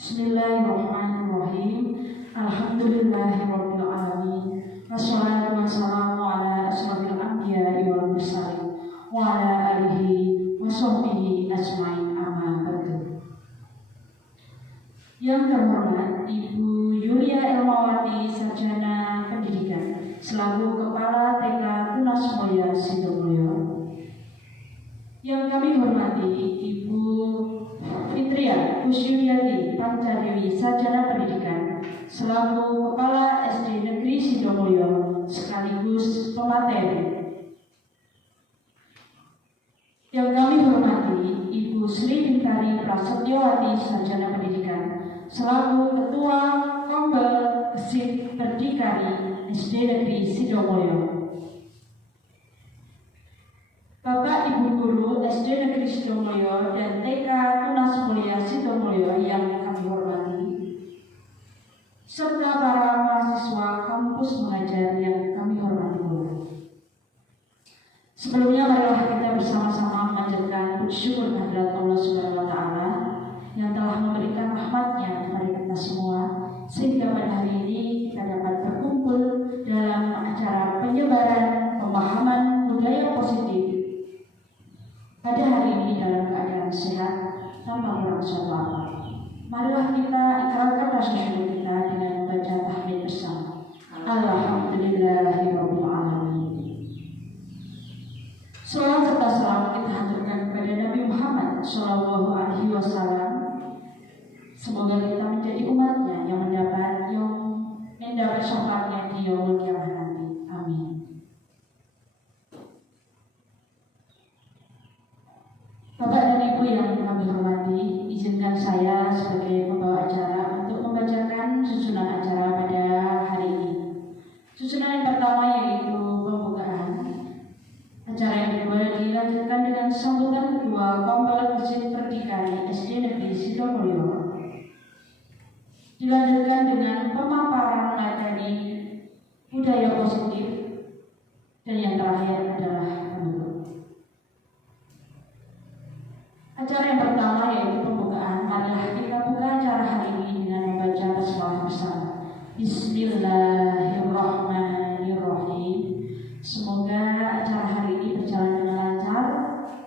Bismillahirrahmanirrahim. Alhamdulillahirabbil alamin. Wassalatu wassalamu ala asyrofil anbiya'i wal mursalin wa ala alihi wa sahbihi ajmain, amma ba'du. Yang terhormat Ibu Yulia Elmawati, Sarjana Pendidikan, selaku Kepala TK Tunas Mulia Sidomulyo. Yang kami hormati Ibu Fitria Kusyuryati Pancadewi, Sarjana Pendidikan, selaku Kepala SD Negeri Sidomulyo sekaligus pemateri. Yang kami hormati Ibu Sri Bintari Prasetyowati, Sarjana Pendidikan, selaku Ketua Kombel Gesit Berdikari SD Negeri Sidomulyo. Bapak Ibu Guru SD Negeri Sidomulyo dan TK Tunas Mulia Sidomulyo yang kami hormati, serta para mahasiswa kampus mengajar yang kami hormati pula. Sebelumnya marilah kita bersama-sama memanjatkan puji syukur kehadirat Allah Subhanahu wa Ta'ala yang telah memberikan rahmat-Nya kepada kita semua, sehingga pada hari ini kita dapat berkumpul dalam acara penyebaran pemahaman budaya positif pada hari ini dalam keadaan sehat tanpa kurang suatu apa. Marilah kita ikrarkan rasa syukur kita dengan membaca tahmid bersama. Alhamdulillahirabbil alamin. Salawat serta salam kita haturkan kepada Nabi Muhammad Shallallahu Alaihi Wasallam. Semoga kita menjadi umatnya yang mendapat syafaatnya di yaumul qiyamah nanti. Amin. Bapak dan Ibu yang kami hormati, izinkan saya sebagai pembawa acara untuk membacakan susunan acara pada hari ini. Susunan yang pertama yaitu pembukaan. Acara yang kedua dilanjutkan dengan sambutan kedua Kombel Gesit Berdikari SD Negeri Sidomulyo. Dilanjutkan dengan pemaparan materi budaya positif, dan yang terakhir adalah penutup. Acara yang pertama yaitu pembukaan. Marilah kita buka acara hari ini dengan membaca basmalah bersama. Bismillahirrahmanirrahim. Semoga acara hari ini berjalan dengan lancar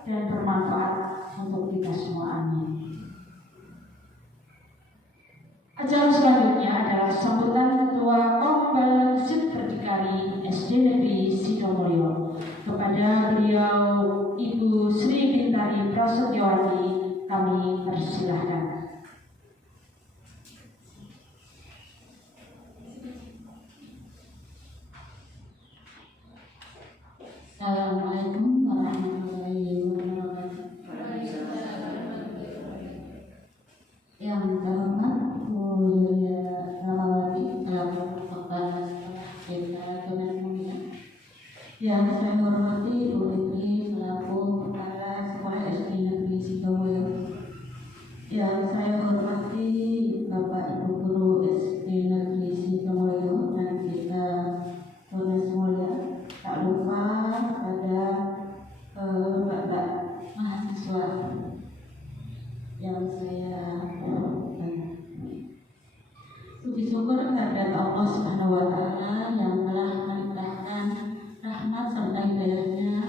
dan bermanfaat untuk kita semua. Amin. Acara selanjutnya adalah sambutan Ketua Kombel Gesit Berdikari SD Negeri Sidomulyo. Kepada beliau Ibu Sri Bintari Prasetyowati kami persilahkan. Assalamualaikum warahmatullahi wabarakatuh. Yang terhormat Bu Yulia Elmawati selaku Kepala TK Tunas Mulia. Yang saya hormati Bu Fitri selaku Kepala Sekolah SD Negeri Sidomulyo. Yang saya hormati Bapak Ibu Guru SD Negeri Sidomulyo dan kita Tunas Mulia. Tak lupa pada Bapak mahasiswa yang saya puji syukur kehadirat Allah Subhanahu wa Ta'ala yang telah melimpahkan rahmat serta hidayahnya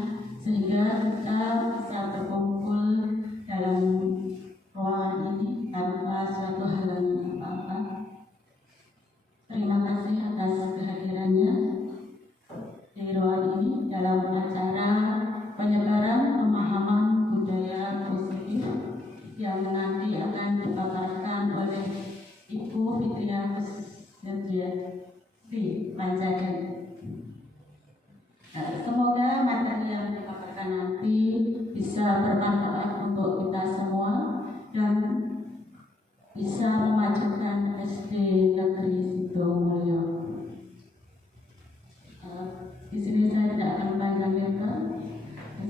Di sini saya tidak akan melanjutkan.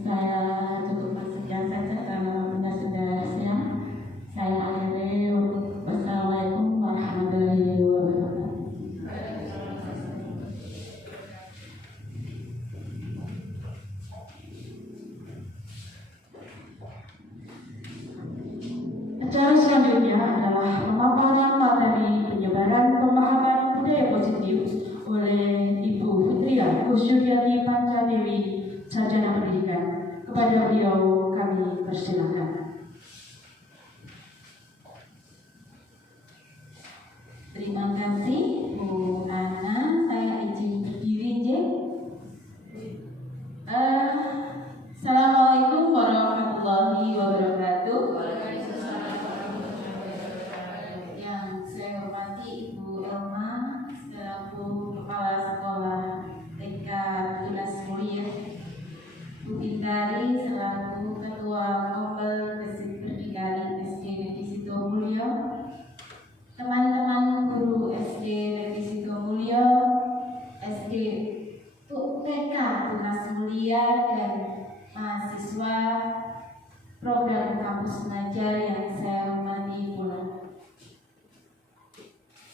Saya cukup sekian saja karena waktunya sudah siang. Saya akhiri. Wassalamualaikum warahmatullahi wabarakatuh. Acara selanjutnya adalah pemaparan materi penyebaran pemahaman budaya positif oleh Ibu Fitria Kusyudiati Pancadewi, Sarjana Pendidikan. Kepada beliau kami persilakan. Terima kasih Bu Ana. Saya izin berdiri, Jeng. Assalamualaikum warahmatullahi wabarakatuh. Yang saya hormati Ibu Elma selaku Kepala Sekolah TK Tunas Mulia, Bu Bintari selaku Ketua Kompel Gesit Berdikari SD Negeri Sidomulyo, teman-teman guru SD Negeri Sidomulyo, SD TK Tunas Mulia, dan mahasiswa program kampus mengajar yang saya hormati pula.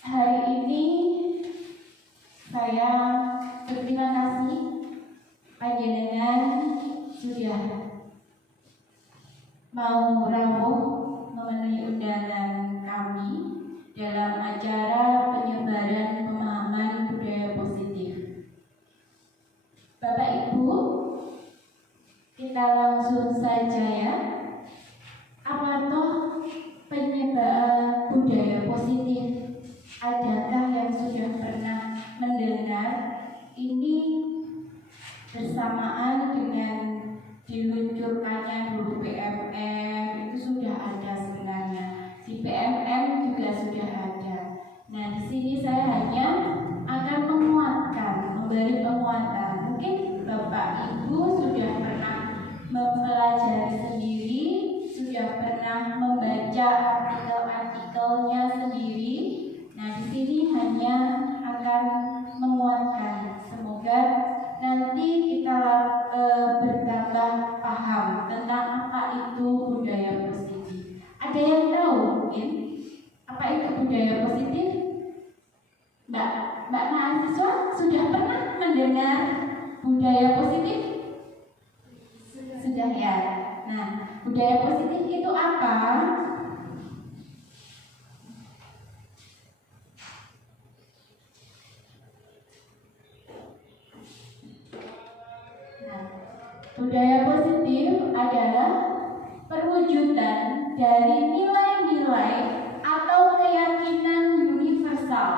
Hari ini saya berterima kasih panjenengan sudah mau rawuh memenuhi undangan kami dalam acara penyebaran pemahaman budaya positif. Bapak Ibu, kita langsung saja ya. Apa toh penyebaran budaya positif? Adakah yang sudah pernah mendengar? Ini bersamaan dengan diluncurkannya dulu PMM, itu sudah ada sebenarnya. Di PMM juga sudah ada. Nah, di sini saya hanya akan menguatkan, memberi penguatan. Mungkin Bapak Ibu sudah pernah mempelajari sendiri, sudah pernah membaca artikel-artikelnya sendiri. Nah, di sini hanya akan menguatkan. Semoga nanti kita bertambah paham tentang apa itu budaya positif. Ada yang tahu mungkin apa itu budaya positif? Mbak mahasiswa sudah pernah mendengar budaya positif? Sudah ya. Nah, budaya positif itu apa? Budaya positif adalah perwujudan dari nilai-nilai atau keyakinan universal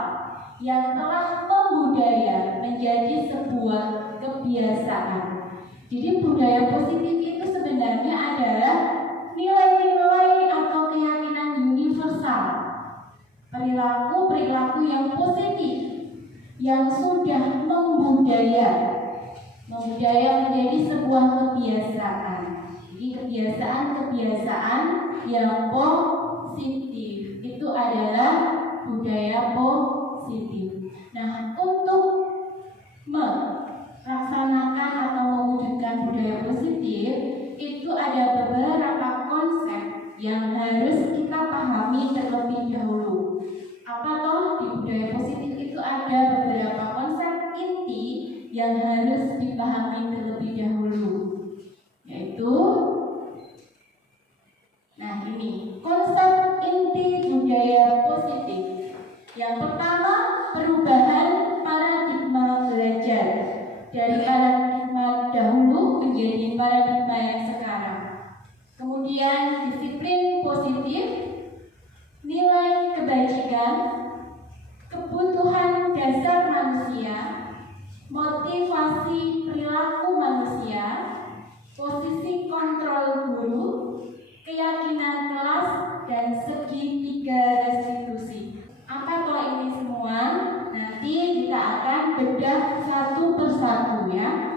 yang telah membudaya menjadi sebuah kebiasaan. Jadi budaya positif itu sebenarnya adalah nilai-nilai atau keyakinan universal, perilaku-perilaku yang positif yang sudah membudaya menjadi sebuah kebiasaan. Jadi kebiasaan-kebiasaan yang positif itu adalah budaya positif. Nah, untuk melaksanakan atau mewujudkan budaya positif itu ada beberapa konsep yang harus kita pahami terlebih dahulu. Apa toh di budaya positif itu ada beberapa konsep inti yang harus dipahami terlebih dahulu, yaitu ini konsep inti budaya positif. Yang pertama, perubahan paradigma belajar dari paradigma dahulu menjadi paradigma yang sekarang. Kemudian disiplin positif, nilai kebajikan, kebutuhan dasar manusia, motivasi perilaku manusia, posisi kontrol guru, keyakinan kelas, dan segitiga restitusi. Apa toh ini semua? Nanti kita akan bedah satu persatu ya.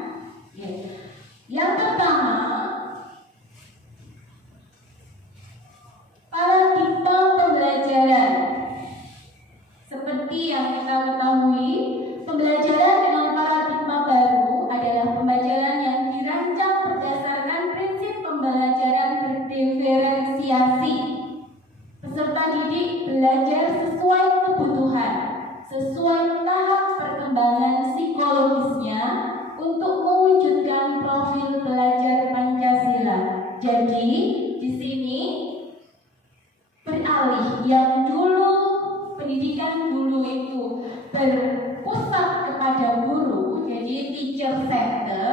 center,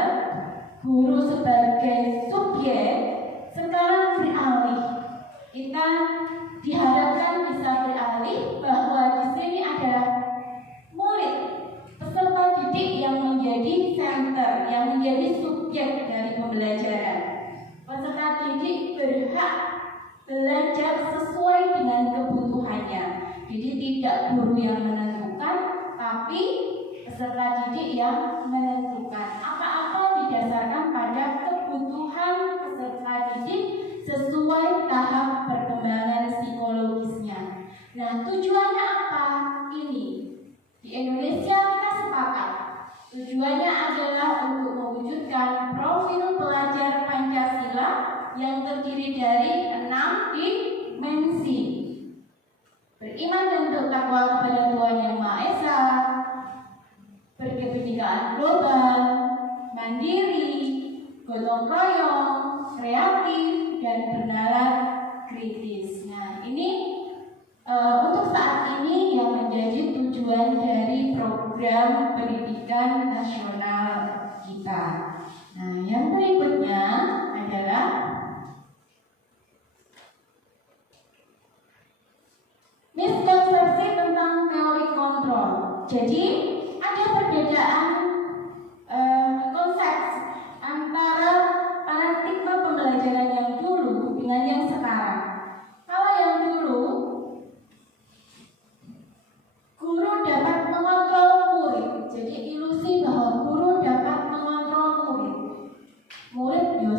guru sebagai subjek, sekarang beralih. Kita diharapkan bisa beralih bahwa di sini adalah murid, peserta didik yang menjadi center, yang menjadi subjek dari pembelajaran. Peserta didik berhak belajar sesuai dengan kebutuhannya. Jadi tidak guru yang menentukan, tapi peserta didik yang menentukan. Apa-apa didasarkan pada kebutuhan peserta didik sesuai tahap perkembangan psikologisnya. Nah, tujuannya apa? Ini di Indonesia kita sepakat. Tujuannya adalah untuk mewujudkan profil pelajar Pancasila yang terdiri dari 6 dimensi. Beriman dan bertakwa kepada Tuhan Yang Maha Esa, berkebinekaan global, mandiri, gotong royong, kreatif, dan bernalar kritis. Nah, ini untuk saat ini yang menjadi tujuan dari program pendidikan nasional kita. Nah, yang berikutnya adalah miskonsepsi tentang teori kontrol. Jadi ada perbedaan konsep antara paradigma pembelajaran yang dulu dengan yang sekarang. Kalau yang dulu, guru dapat mengontrol murid. Jadi ilusi bahwa guru dapat mengontrol murid. Murid yo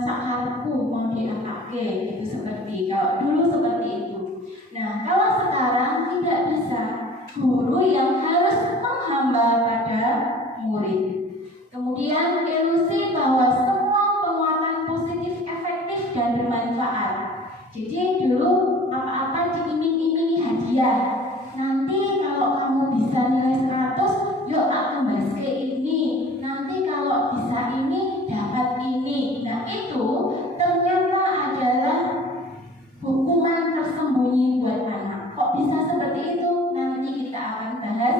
sakarku mau diakake, itu seperti kalau dulu seperti itu. Nah, kalau sekarang tidak bisa, guru yang harus menghamba pada murid. Kemudian ilusi bahwa semua penguatan positif efektif dan bermanfaat. Jadi dulu apa-apa diiming-imingi hadiah. Nanti kalau kamu bisa nilai 100, yuk aku baske ini. Nanti kalau bisa ini, dapat ini. Nah, itu ternyata adalah hukuman tersembunyi buat anak. Kok bisa seperti itu? Nanti kita akan bahas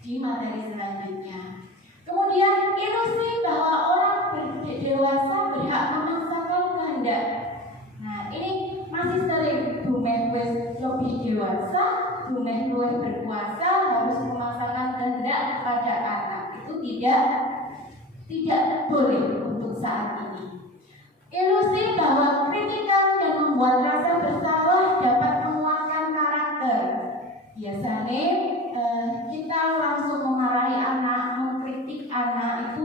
di materi selanjutnya. Kemudian ilusi bahwa orang dewasa berhak memaksakan kehendak. Nah, ini masih sering dumeh wis lebih dewasa, dumeh luwih berkuasa, harus memaksakan kehendak kepada anak. Itu tidak boleh untuk saat ini. Ilusi bahwa kritikan yang membuat rasa bersalah dapat menguatkan karakter. Biasanya kita langsung memarahi anak, mengkritik anak, itu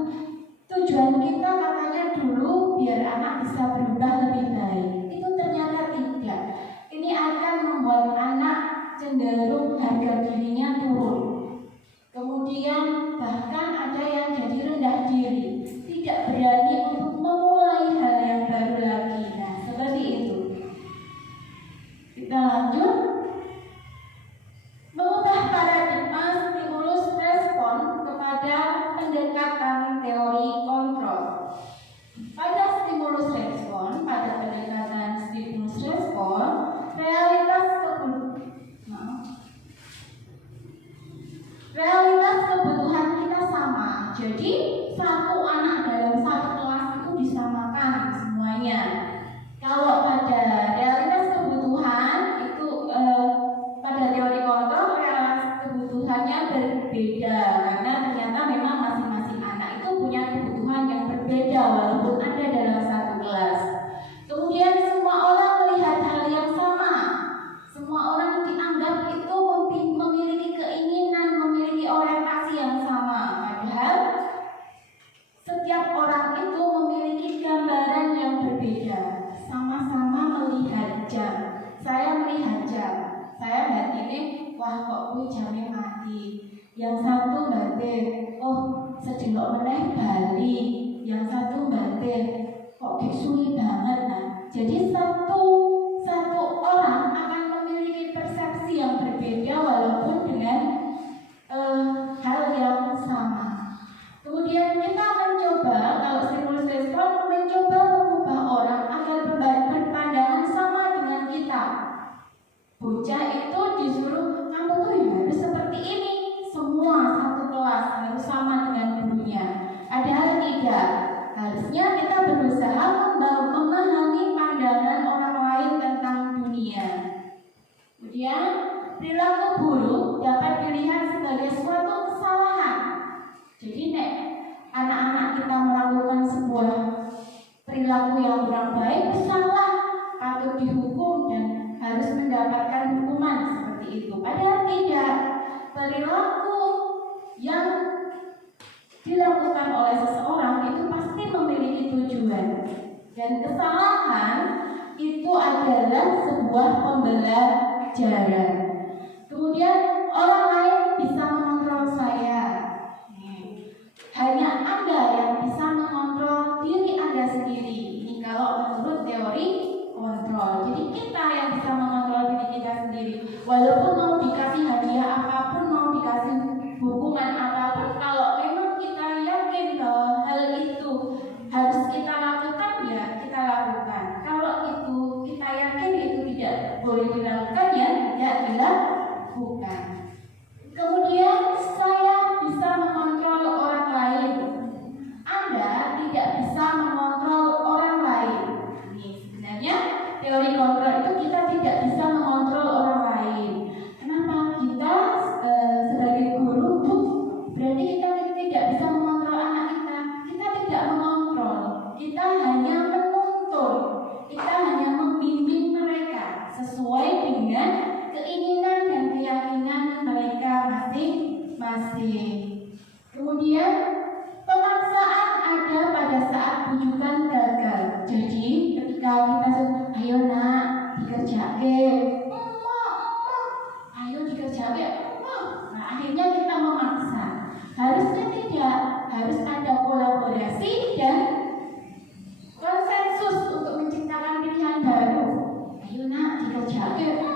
tujuan kita katanya dulu biar anak bisa berubah lebih baik. Itu ternyata tidak. Ini akan membuat anak cenderung harga dirinya turun. Kemudian bahkan ada yang jadi rendah diri, tidak berani untuk memulai hal yang baru lagi. Nah, seperti itu. Kita lanjut. Mengubah paradigma stimulus respon kepada pendekatan teori kontrol. Pada stimulus respon, pada pendekatan stimulus respon, realitas kebutuhan kita sama. Jadi satu anak dalam satu kelas itu disamakan semuanya. Kalau pada realitas kebutuhan itu pada teori kontrol realitas kebutuhannya berbeda karena ternyata memang masing-masing anak itu punya kebutuhan yang berbeda walaupun ada dalam satu kelas. Kemudian semua orang melihat hal yang sama. Semua orang dianggap itu memiliki keinginan, memiliki orientasi yang sama. Padahal setiap orang itu memiliki gambaran yang berbeda. Sama-sama melihat jam. Saya melihat jam. Saya batine, wah kok kuwi jamnya mati. Yang satu batin, oh sedelok meneh bali. Yang satu batin, kok suwi banget. Nah, jadi satu orang akan memiliki persepsi yang berbeda walaupun dengan hal yang sama. Kemudian kita mencoba, kalau anak-anak kita melakukan sebuah perilaku yang kurang baik, salah, patut dihukum dan harus mendapatkan hukuman seperti itu. Padahal tidak. Perilaku yang dilakukan oleh seseorang itu pasti memiliki tujuan, dan kesalahan itu adalah sebuah pembelajaran. Kemudian orang lain bisa mengontrol saya. Hanya Anda yang bisa mengontrol diri Anda sendiri. Ini kalau menurut teori kontrol. Jadi kita yang bisa mengontrol diri kita sendiri. Walaupun mau dikasih hadiah apapun, mau dikasih hukuman apapun, kalau memang kita yakin bahwa hal itu harus kita lakukan, ya kita lakukan. Kalau itu kita yakin itu tidak boleh dilakukan, ya tidak dilakukan. Kemudian saya bisa mengontrol orang lain. Anda tidak bisa mengontrol orang lain. Ini sebenarnya teori kontrol itu kita tidak bisa mengontrol orang lain. Kenapa? Kita sebagai guru berarti kita tidak bisa mengontrol anak kita. Kita tidak mengontrol. Kita hanya menuntun. Kita hanya membimbing mereka sesuai dengan keinginan dan keyakinan mereka masing-masing. Kemudian pemaksaan ada pada saat bujukan gagal. Jadi ketika kita suruh, ayo nak dikerjakan, ayo dikerjakan, nah akhirnya kita memaksa. Harusnya tidak, harus ada kolaborasi dan konsensus untuk menciptakan pilihan baru. Ayo nak dikerjakan,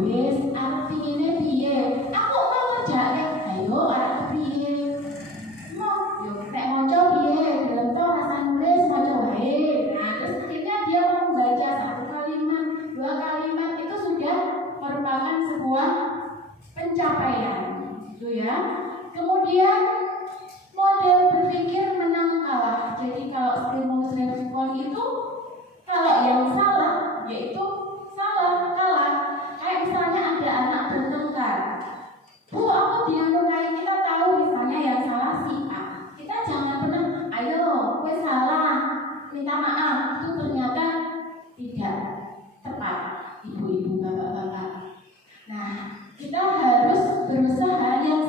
wis aku pinginnya piye, aku mau kerjakan, ayo aku piye, mau yo nek maca piye, belum tahu rasa nulis maca wae. Nah terus akhirnya dia mau membaca 1 kalimat, 2 kalimat, itu sudah merupakan sebuah pencapaian, gitu ya. Kemudian model berpikir menang kalah. Jadi kalau stimulus respon itu kalau yang salah yaitu salah, kalah. Kayak misalnya ada anak bertengkar, Bu aku dianukai, kita tahu misalnya yang salah si A, kita jangan pernah ayo gue salah minta maaf, itu ternyata tidak tepat ibu-ibu, bapak-bapak. Nah kita harus berusaha yang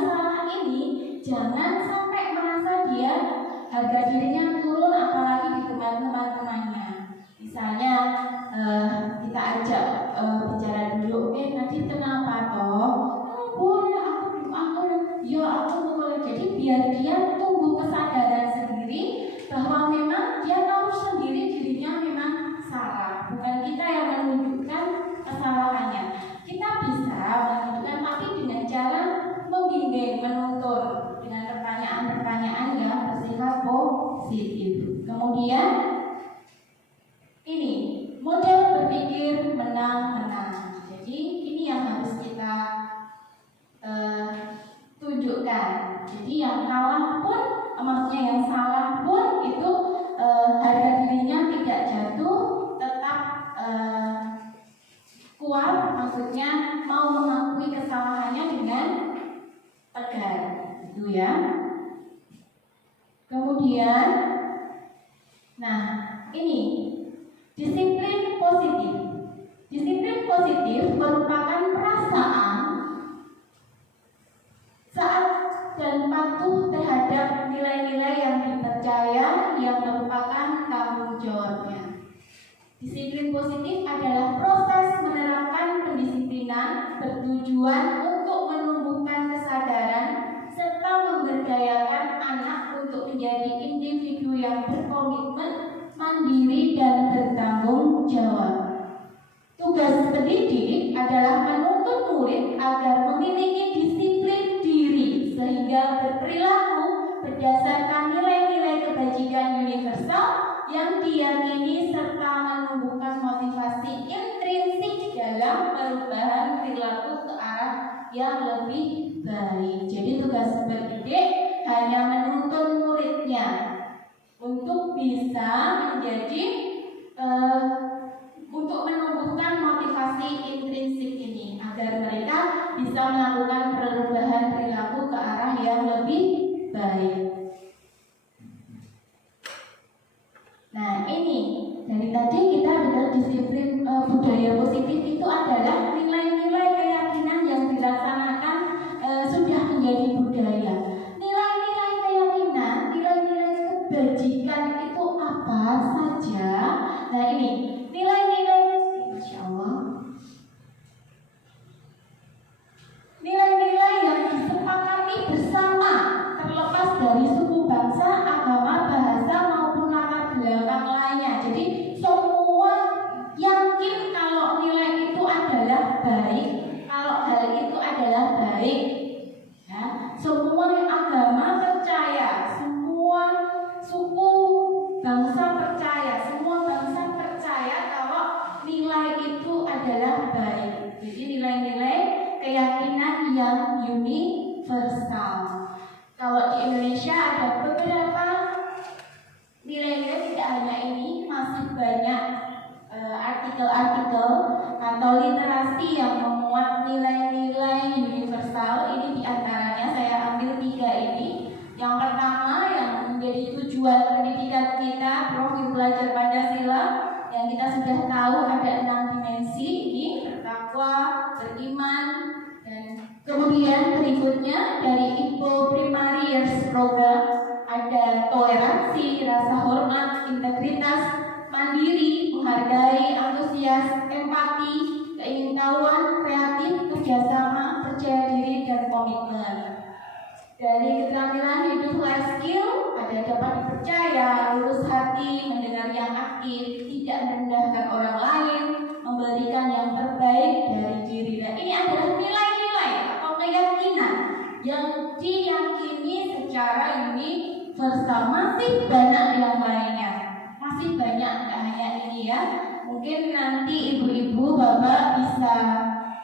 salah ini jangan sampai merasa dia harga dirinya turun, apalagi di depan teman-temannya. Misalnya kita ajak bicara dulu, tadi kenapa toh? Boleh aku boleh. Jadi biar dia tumbuh kesadaran sendiri bahwa memang dia tahu sendiri dirinya memang salah. Bukan kita yang menunjukkan kesalahannya. Kita bisa menunjukkan, tapi dengan cara membimbing, menuntun dengan pertanyaan-pertanyaan yang bersifat positif. Kemudian ini model berpikir menang-menang. Jadi ini yang harus kita tunjukkan. Jadi yang kalah pun, maksudnya yang salah pun itu harga dirinya tidak jatuh, tetap kuat, maksudnya mau mengakui kesalahannya dengan tegar, gitu ya. Kemudian, nah ini disiplin positif. Disiplin positif merupakan perasaan saat dan patuh terhadap nilai-nilai yang dipercaya yang merupakan tanggung jawabnya. Disiplin positif adalah proses menerapkan pendisiplinan bertujuan untuk menumbuhkan kesadaran serta memberdayakan anak untuk menjadi individu yang berkomitmen, mandiri, dan bertanggung jawab. Tugas pendidik adalah menuntut murid agar memiliki disiplin diri sehingga berperilaku berdasarkan nilai-nilai kebajikan universal yang diyakini serta menumbuhkan motivasi intrinsik dalam perubahan perilaku ke arah yang lebih baik. Jadi tugas pendidik hanya menuntun muridnya untuk bisa menjadi untuk menumbuhkan motivasi intrinsik ini agar mereka bisa melakukan perubahan perilaku ke arah yang lebih baik. kebajikan itu apa saja? Nah ini nilai-nilai, Masya Allah, nilai-nilai yang disepakati bersama, terlepas dari suku, bangsa, agama, bahasa maupun latar belakang lainnya. Jadi semua yakin kalau nilai itu adalah baik, kalau hal itu adalah baik. Ya, semua agama percaya, semua suku bangsa percaya, semua bangsa percaya kalau nilai itu adalah baik. Jadi nilai-nilai keyakinan yang universal. Kalau di Indonesia ada beberapa nilai-nilai, tidak hanya ini, masih banyak artikel-artikel atau literasi yang memuat nilai-nilai universal. Ini diantaranya saya ambil 3 ini. Yang pertama yang menjadi tujuan pendidikan kita, profil belajar Pancasila, yang kita sudah tahu ada 6 dimensi ini: bertakwa, beriman, dan kemudian berikutnya dari Ipo Primary Years Program ada toleransi, rasa hormat, integritas, mandiri, menghargai, antusias, empati, keingintahuan, kreatif, kerjasama, percaya diri, dan komitmen. Dari keterampilan hidup life skill ada dapat dipercaya, lurus hati, mendengar yang aktif, tidak merendahkan orang lain, memberikan yang terbaik dari diri. Nah, ini adalah nilai-nilai atau keyakinan yang diyakini secara universal. Masih banyak yang lainnya, masih banyak, tidak hanya ini ya. Mungkin nanti ibu-ibu, bapak bisa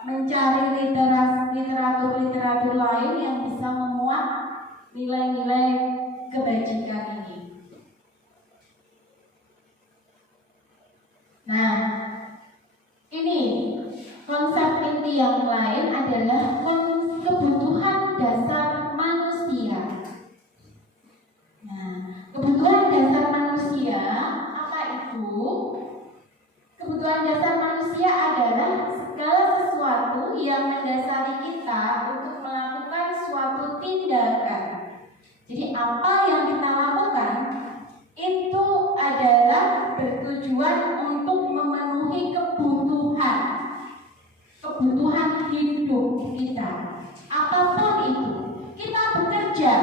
mencari literatur lain yang bisa memuat nilai-nilai kebajikan ini. Nah, ini konsep inti yang lain adalah kebutuhan dasar manusia. Nah, kebutuhan dasar manusia apa itu? Kebutuhan dasar manusia adalah segala sesuatu yang mendasari kita untuk melakukan suatu tindakan. Jadi apa yang kita lakukan itu adalah bertujuan untuk memenuhi kebutuhan hidup kita. Apapun itu, kita bekerja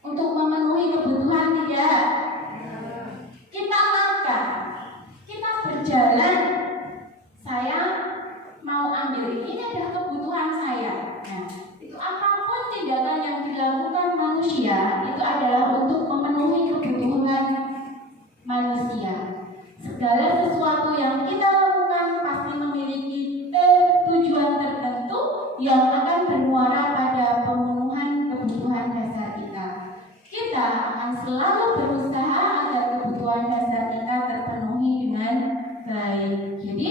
untuk memenuhi kebutuhan tidak. Kita makan, kita berjalan, saya mau ambil ini adalah kebutuhan saya. Nah, itu apapun tindakan yang dilakukan manusia itu adalah untuk memenuhi kebutuhan manusia. Segala sesuatu yang kita lakukan pasti memiliki tujuan tertentu yang akan bermuara pada pemenuhan kebutuhan dasar kita. Kita akan selalu berusaha agar kebutuhan dasar kita terpenuhi dengan baik. Jadi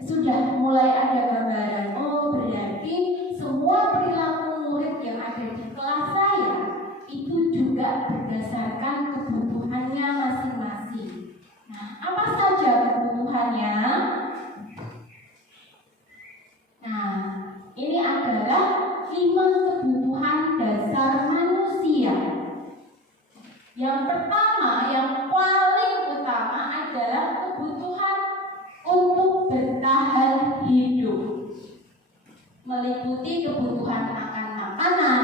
sudah mulai ada gambaran, oh berarti semua perilaku murid yang ada di kelas saya itu juga berdasarkan kebutuhannya masing-masing. Nah, apa saja kebutuhannya? Nah, ini adalah 5 kebutuhan dasar manusia. Yang pertama, yang paling utama adalah kebutuhan untuk bertahan hidup, meliputi kebutuhan akan makanan,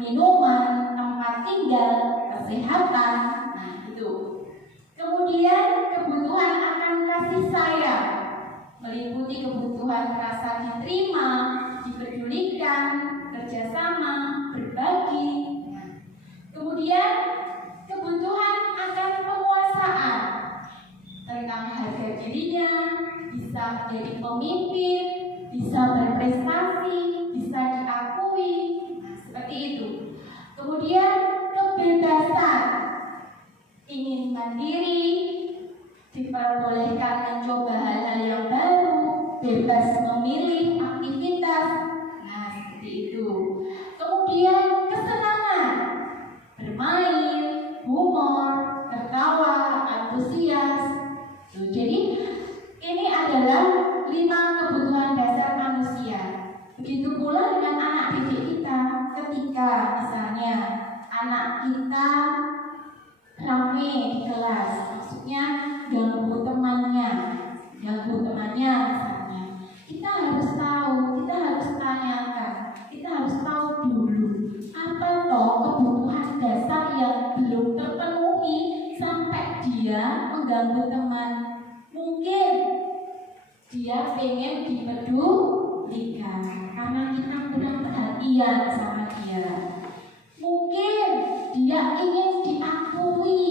minuman, tempat tinggal, kesehatan. Nah, itu. Kemudian kebutuhan akan kasih sayang, meliputi kebutuhan rasa diterima, dipedulikan, kerjasama, berbagi. Nah, kemudian kebutuhan akan penguasaan, tentang harga dirinya, bisa menjadi pemimpin, bisa berprestasi, bisa diakui. Nah, seperti itu. Kemudian kebebasan, ingin mandiri, diperbolehkan mencoba hal-hal yang baru, bebas memilih aktivitas. Nah, seperti itu. Kemudian kesenangan, bermain, humor, tertawa, antusias. Jadi ini adalah 5 kebutuhan dasar manusia. Begitu pula dengan anak didik kita. Ketika misalnya anak kita mengganggu teman. Mungkin dia pengen dipedulikan karena kita kurang perhatian sama dia. Mungkin dia ingin diakui.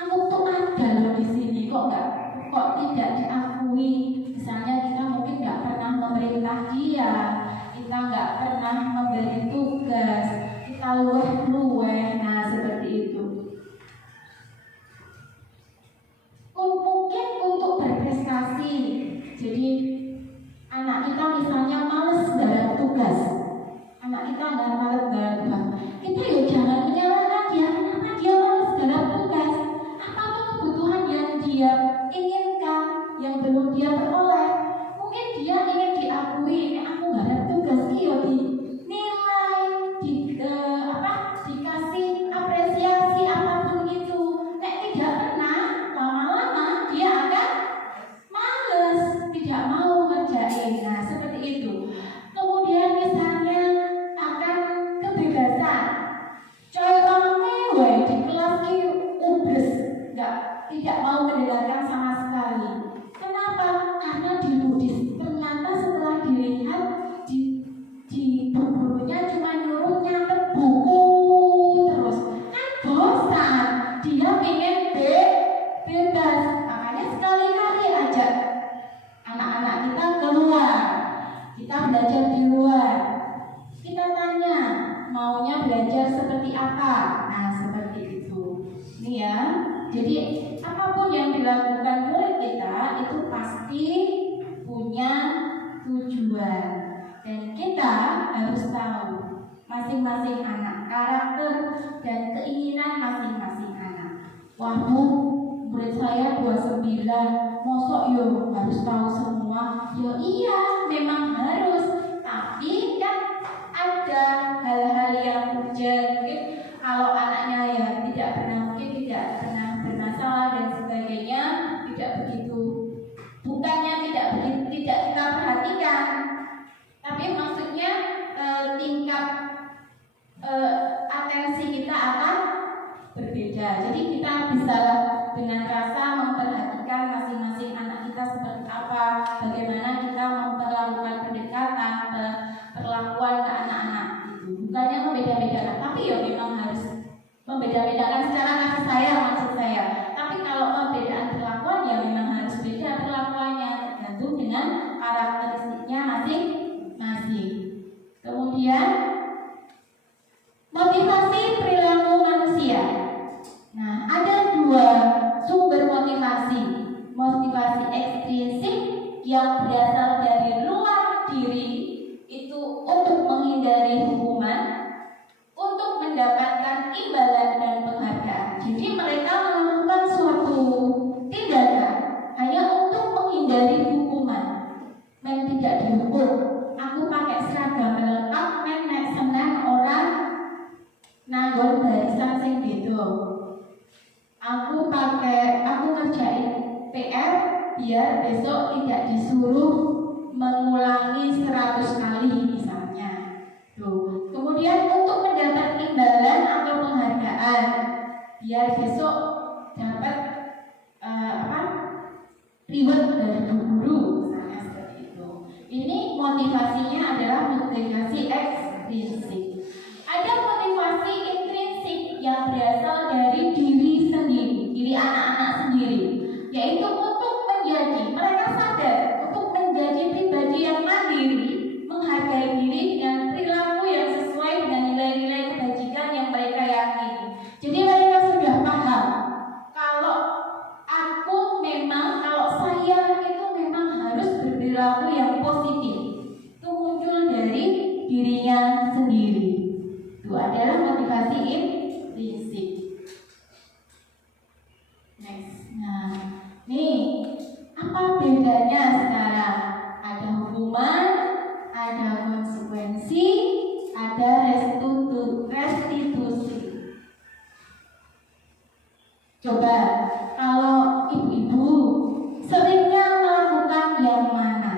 Aku tuh ada loh di sini, kok tidak diakui. Misalnya kita mungkin nggak pernah memerintah dia, kita nggak pernah memberi tugas, kita luweh-luweh. Nah, seperti itu. Mungkin untuk berprestasi. Jadi anak kita misalnya males garap tugas, anak kita nggak males garap, kita ya jangan menyalahkan dia. Kenapa dia males garap tugas? Apa tuh kebutuhan yang dia inginkan yang belum dia peroleh? Mungkin dia ingin diakui, aku garap tugas iyo dinilai, dikasih apresiasi apapun itu. Nek tidak pernah, lama-lama dia akan males, tidak mau ngerjain. Nah, seperti itu. Kemudian misalnya akan kebebasan. Coy kamu di kelas ki ubes, tidak mau mendengarkan sama sekali. Kenapa? Karena ternyata setelah dilihat di gurunya cuma nyuruh nyatet buku terus, kan bosan. Dia pengen bebas. Makanya sekali-kali ajak anak-anak kita keluar, kita belajar di luar. Kita tanya maunya belajar seperti apa. Nah, seperti itu. Ini ya. Jadi apapun yang dilakukan murid kita itu pasti punya tujuan. Dan kita harus tahu masing-masing anak, karakter dan keinginan masing-masing anak. Wah Bu, murid saya 29, mosok yo harus tahu semua. Yo iya, memang harus. Tapi kan ada hal-hal yang urgent. Kalau anaknya ya tidak pernah bermasalah dan sebagainya, tidak begitu. Bukannya tidak kita perhatikan, tapi maksudnya tingkat atensi kita akan berbeda. Jadi kita bisa dengan rasa memperhatikan masing-masing anak kita seperti apa, bagaimana kita memperlakukan pendekatan, perlakuan ke anak-anak itu. Bukannya membeda-bedakan, tapi ya memang harus membeda-bedakan secara kasih sayang maksud saya. Tapi kalau perbedaan perlakuan ya memang harus beda perlakuannya, tergantung dengan karakteristiknya masing-masing. Kemudian motivasi perilaku manusia. Nah, ada dua sumber motivasi. Motivasi ekstrinsik yang berasal dari luar diri, itu untuk menghindari hukuman, untuk mendapatkan imbalan dan penghargaan. Jadi mereka melakukan suatu tindakan hanya untuk menghindari hukuman. Men tidak dihukum. Aku pakai seragam lengkap, men naik Senen orang nanggon barisan sing beda. Aku ngerjain PR biar besok tidak disuruh mengulangi 100 kali misalnya. Tuh. Kemudian untuk mendapat imbalan atau penghargaan biar besok dapat reward dari guru misalnya seperti itu. Ini motivasinya adalah motivasi ekstrinsik. Ada motivasi intrinsik yang berasal dari diri sendiri, diri anak-anak sendiri, yaitu untuk menjadi, mereka sadar untuk menjadi pribadi yang mandiri, menghargai diri dengan perilaku yang sesuai dengan nilai-nilai kebajikan yang mereka yakini. Jadi mereka sudah paham kalau saya itu memang harus berperilaku yang positif. Itu muncul dari dirinya sendiri. Itu adalah motivasi intrinsik. Next. Nah, nih apa bedanya sekarang? Ada hukuman, ada konsekuensi, ada restitusi. Coba kalau ibu-ibu seringnya melakukan yang mana?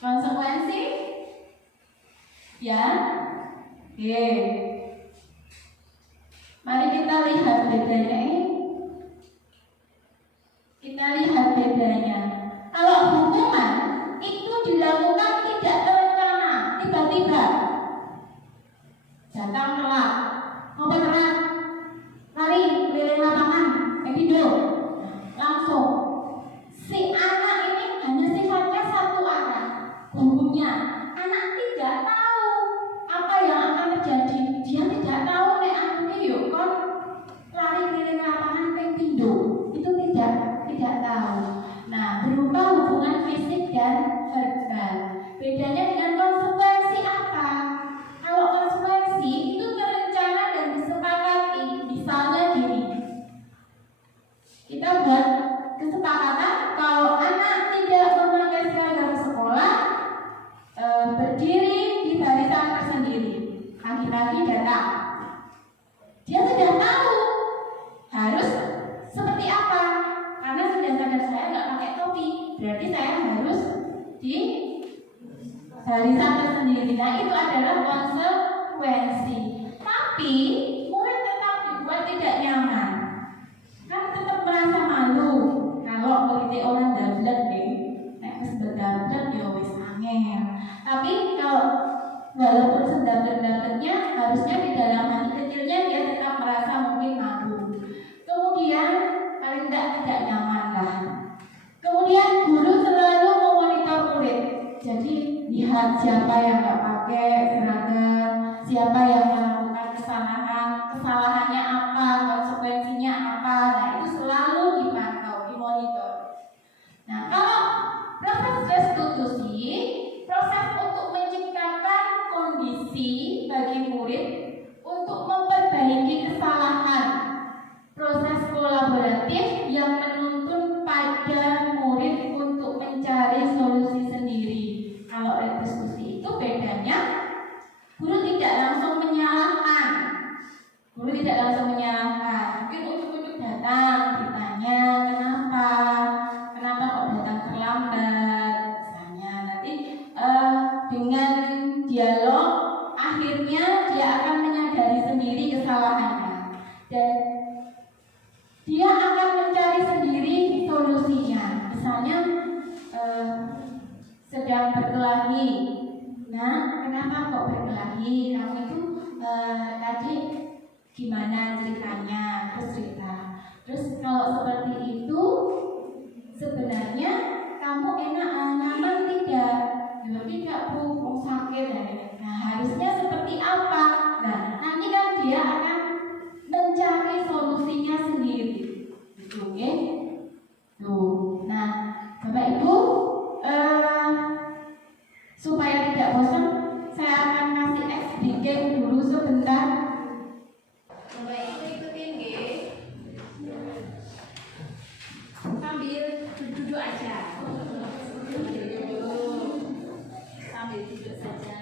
Konsekuensi? Ya? Oke. Mari kita kita lihat bedanya ini. Kita lihat bedanya. Kalau hukuman itu dilakukan tidak terencana, tiba-tiba datang telat, ngobrol telat, lari keliling lapangan, tidur, langsung. Si anak ini hanya sifatnya satu arah, gurunya. Anak tidak tahu apa yang akan terjadi. Dia tidak tahu nek anaknya yuk kon lari keliling lapangan tidur. Itu tidak tahu. Nah, berupa hubungan fisik dan verbal. Bedanya dengan konsekuensi apa? Kalau konsekuensi itu terencana dan disepakati. Misalnya gini, kita buat kesepakatan kalau anak tidak memakai seragam sekolah, berdiri di barisan tersendiri. Pagi-pagi datang. Dia sudah tahu harus seperti apa. Karena sudah sadar saya nggak pakai topi, berarti saya harus di barisan tersendiri. Nah, itu adalah konsekuensi. Tapi murid tetap dibuat tidak nyaman, kan tetap merasa malu. Kalau murid orang dablet nih, nek wis bedablet ya wis angel. Tapi kalau walaupun sedablet-dabletnya, harusnya di dalam hati kecilnya dia tetap merasa mungkin malu. Kemudian paling tidak nyaman lah. Kemudian guru selalu memonitor murid. Jadi lihat siapa yang nggak pakai seragam, siapa yang melakukan kesalahan, kesalahannya apa, konsekuensinya apa. Nah, itu selalu dipantau, dimonitor. Nah, kalau proses restitusi, proses untuk menciptakan kondisi bagi murid untuk memperbaiki kesalahan. Proses kolaboratif yang menuntun pada murid untuk mencari solusi sendiri. Kalau restitusi itu bedanya, guru tidak langsung menyalahkan. Mungkin ujuk-ujuk datang, ditanya kenapa kok datang terlambat, misalnya. Nanti dengan dialog, akhirnya dia akan menyadari sendiri kesalahannya dan dia akan mencari sendiri solusinya. Misalnya sedang berkelahi. Nah, kenapa kok berkelahi? Kamu itu tadi gimana ceritanya? Terus cerita. Terus kalau seperti itu, sebenarnya kamu nyaman tidak? Ya tidak, Bu, sakit. Nah, harusnya seperti apa? Nah, nanti kan dia akan mencari solusinya sendiri. Gitu, oke? Tuh. Nah, Bapak Ibu, supaya tidak bosan, saya akan kasih SDK dulu sebentar. Bapak Ibu ikutin nggih. Sambil duduk aja. Sambil duduk saja.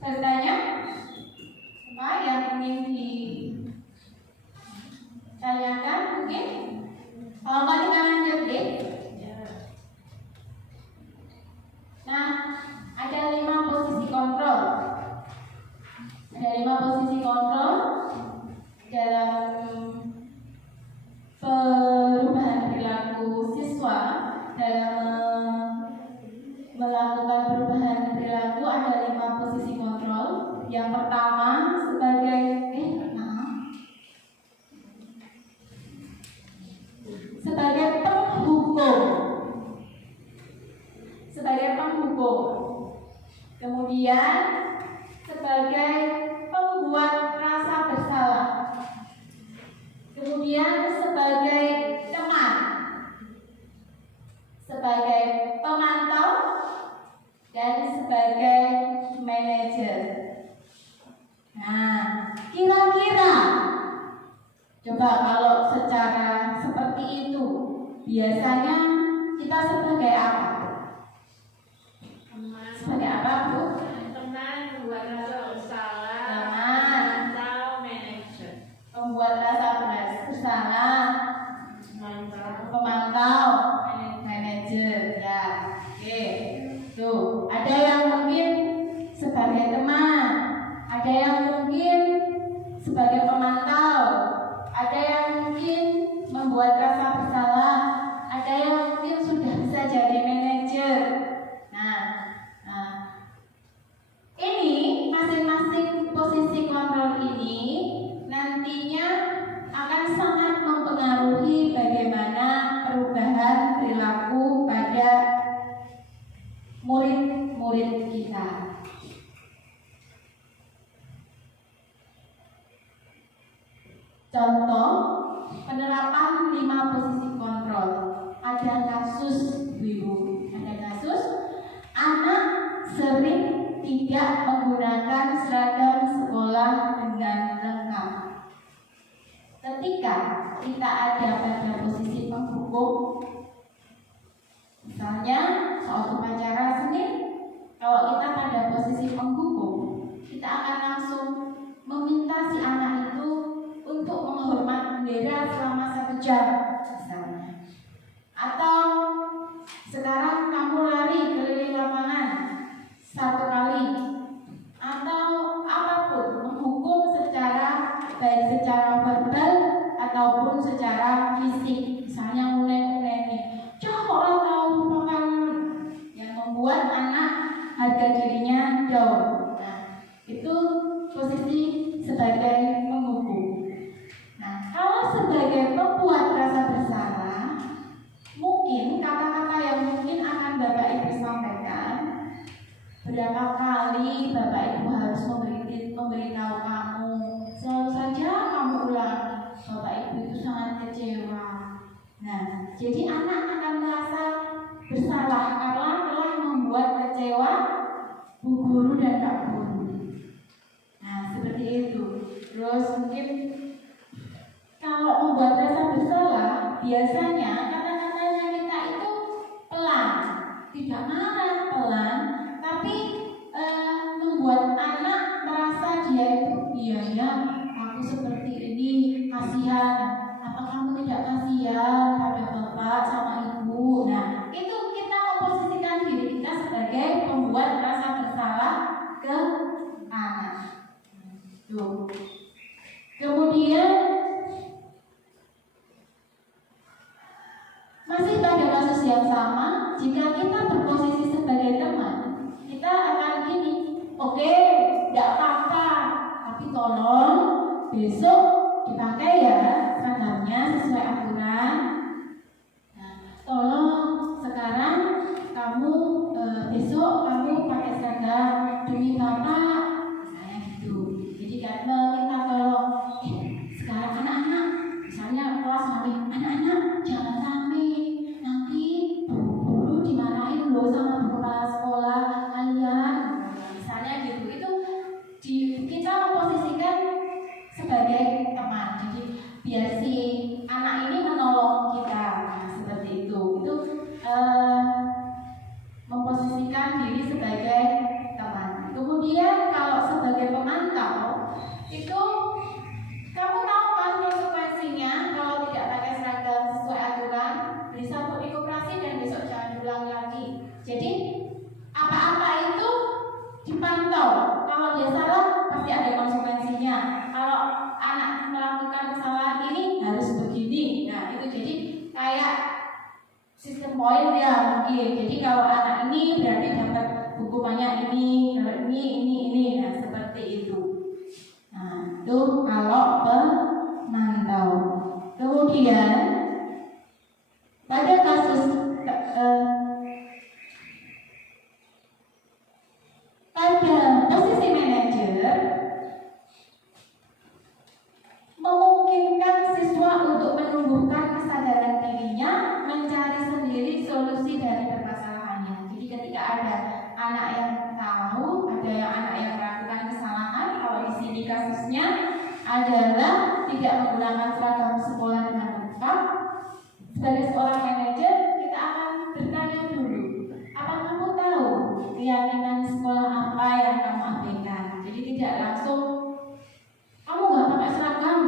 Bertanya? Apa yang ingin ditanyakan mungkin? Kalau nggak kita lanjut deh. Nah, ada 5 posisi kontrol. Ada 5 posisi kontrol dalam perubahan perilaku siswa. Dalam melakukan perubahan perilaku ada 5 posisi kontrol. Yang pertama sebagai penghukum. Sebagai penghukum. Kemudian sebagai pembuat rasa bersalah. Kemudian sebagai teman. Sebagai pemantau dan sebagai manajer. Nah, kira-kira coba kalau secara seperti itu biasanya kita sebagai apa? Sebagai apa, Bu? Teman, buat rasa bersalah, Teman, atau manajer. pembuat rasa bersalah, pemantau, manajer. Ya, oke. Tuh, ada yang mungkin sebagai teman, ada yang mungkin sebagai pemantau, ada yang mungkin membuat rasa bersalah, ada yang mungkin sudah bisa jadi manajer. Nah, ini masing-masing posisi kontrol ini nantinya akan sangat mempengaruhi bagaimana perubahan perilaku pada murid-murid kita. Contoh penerapan 5 posisi kontrol. Ada kasus Ibu, ada kasus anak sering tidak menggunakan seragam sekolah dengan lengkap. Ketika kita ada pada posisi penghukum, misalnya soal upacara seni, kalau kita pada posisi penghukum, kita akan langsung meminta si anak itu untuk menghormat bendera selama 1 jam misalnya. Atau sekarang kamu lari keliling lapangan 1 kali. Atau apapun, menghukum secara baik secara verbal ataupun secara fisik. Misalnya mulai-mulai coba orang tahu makan yang membuat anak harga dirinya down. Nah, itu posisi sebagai menghukum. Nah, kalau sebagai pembuat rasa bersalah, mungkin kata-kata yang mungkin akan Bapak Ibu sampaikan, berapa kali Bapak Ibu harus memberitahu kamu, selalu saja kamu ulang, Bapak Ibu itu sangat kecewa. Nah, jadi anak akan merasa bersalah karena telah membuat kecewa Bu Guru dan Pak Guru. Nah, seperti itu. Terus mungkin kalau membuat rasa bersalah, biasanya kata-katanya kita itu pelan, tidak marah, pelan, tapi membuat anak merasa dia itu, iya ya, aku seperti ini, kasihan. Apa kamu tidak kasihan pada bapak sama ibu? Nah, itu kita memposisikan diri kita sebagai pembuat rasa bersalah ke anak. Tuh. Kemudian masih pada kasus yang sama, jika kita berposisi sebagai teman, kita akan gini, oke, tidak apa-apa, tapi tolong besok dipakai ya seragamnya sesuai aturan. Nah, tolong sekarang kamu besok kamu pakai seragam demi bapak, misalnya gitu. Jadi kan minta tolong, sekarang anak-anak, misalnya kelas rame, anak-anak jangan rame, nanti guru dimarahin loh sama kepala sekolah kalian, misalnya gitu. Itu kita memposisikan sebagai itu kamu tahu kan konsekuensinya kalau tidak pakai seragam sesuai aturan, bisa pergi koperasi dan besok jangan diulang lagi. Jadi apa-apa itu dipantau. Kalau dia salah pasti ada konsekuensinya. Kalau anak melakukan kesalahan ini harus begini. Nah itu jadi kayak sistem poin ya mungkin. Jadi kalau anak ini berarti dapat hukumannya ini, kalau ini. Nah seperti itu. Nah itu kalau pemantau. Kemudian pada kasus pada posisi manajer memungkinkan siswa untuk menumbuhkan kesadaran dirinya mencari sendiri solusi dari permasalahannya. Jadi ketika ada anak yang tahu, ada anak yang melakukan kesalahan, kalau di sini kasusnya adalah tidak menggunakan seragam sekolah dengan lengkap. Sebagai seorang manajer, kita akan bertanya dulu, apa kamu tahu keyakinan sekolah apa yang kamu abaikan? Jadi tidak langsung kamu nggak pakai seragam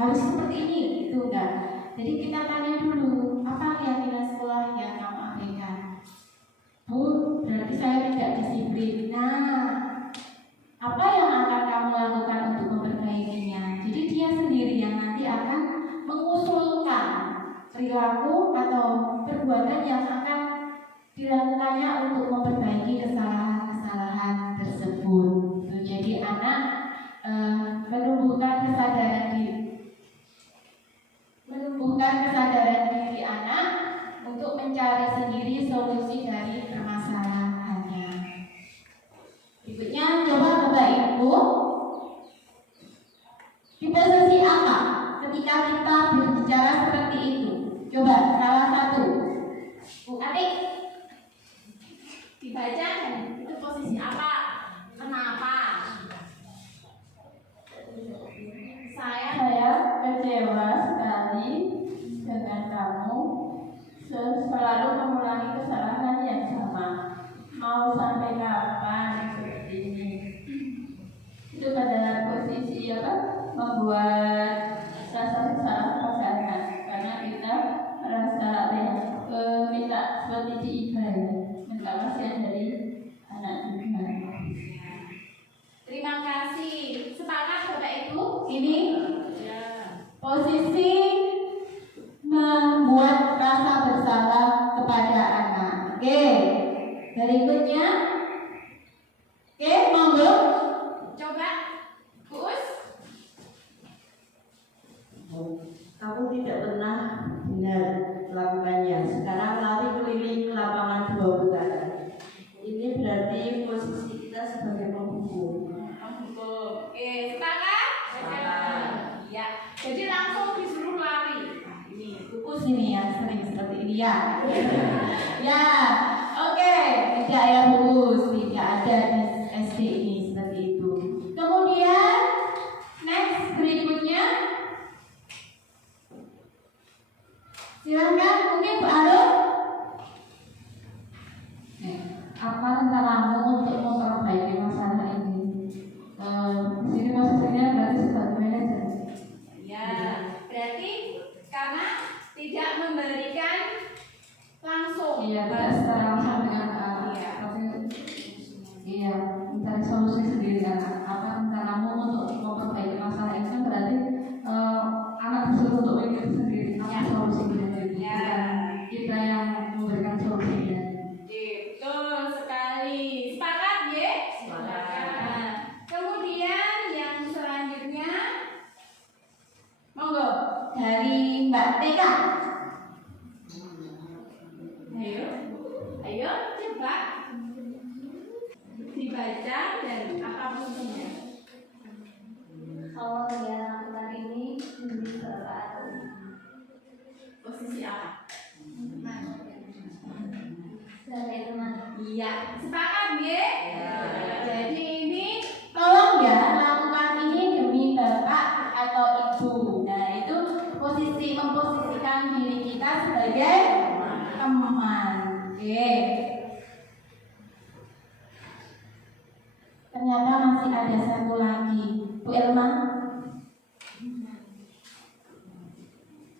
harus seperti ini, itu enggak. Jadi kita tanya dulu, apa keyakinan sekolah yang kamu abaikan? Bu, berarti saya tidak disiplin. Nah, apa yang akan kamu lakukan untuk memperbaikinya? Jadi dia sendiri yang nanti akan mengusulkan perilaku atau perbuatan yang akan dilakukannya untuk memperbaiki kesalahan-kesalahan tersebut. Jadi anak menumbuhkan kesadaran diri anak untuk mencari sendiri solusi dari permasalahannya. Berikutnya, coba Bapak Ibu di posisi apa ketika kita berbicara seperti itu? Coba salah satu, Bu Atik, dibaca itu posisi apa? Kenapa? Saya kecewa sekali dengan kamu selalu mengulangi kesalahan yang sama. Mau sampai kapan seperti ini? Itu pada posisi apa? Membuat rasa bersalah pada anak, karena kita merasa minta seperti diibai, minta kasihan dari anak juga. Terima kasih. Sepakat Bapak Ibu? Ini posisi membuat rasa bersalah kepada anak. Oke. Berikutnya. Oke, monggo. Coba, Gus. Kamu tidak pernah benar melakukannya. Sekarang lari keliling lapangan dua putaran. Ini berarti posisi kita sebagai penghukum. Oke, sepakat? Sepakat. Ya, jadi langsung disuruh lari. Nah, ini kukus ini yang sering seperti ini ya. Ya, oke. Tidak ya kukus, tidak ada di SD ini seperti itu. Kemudian next berikutnya, silahkan mungkin Bu Arum. Apa rencanamu untuk memperbaiki masalah ini? Di sini posisinya berarti sebagai manajer. Ya, berarti karena tidak memberikan langsung. Iya, tidak secara langsung dengan iya, mencari solusi sendiri kan. Apa rencanamu untuk memperbaiki masalah ini? Kan berarti anak disuruh untuk mikir sendiri apa solusinya. Ya. Kita yang memberikan solusinya. Betul sekali. Sepakat ya? Sepakat. Nah, kemudian yang selanjutnya, monggo dari Mbak Tika. Ayo coba dibaca dan apa fungsinya. Kalau dia lakukan ini lebih berat. Posisi apa? Sebagai teman. Iya, sepakat ya? Ya. Jadi ini tolong ya lakukan ini demi bapak atau ibu. Nah itu memposisikan diri kita sebagai teman. Oke. Ternyata ternyata masih ada satu lagi. Bu Elma,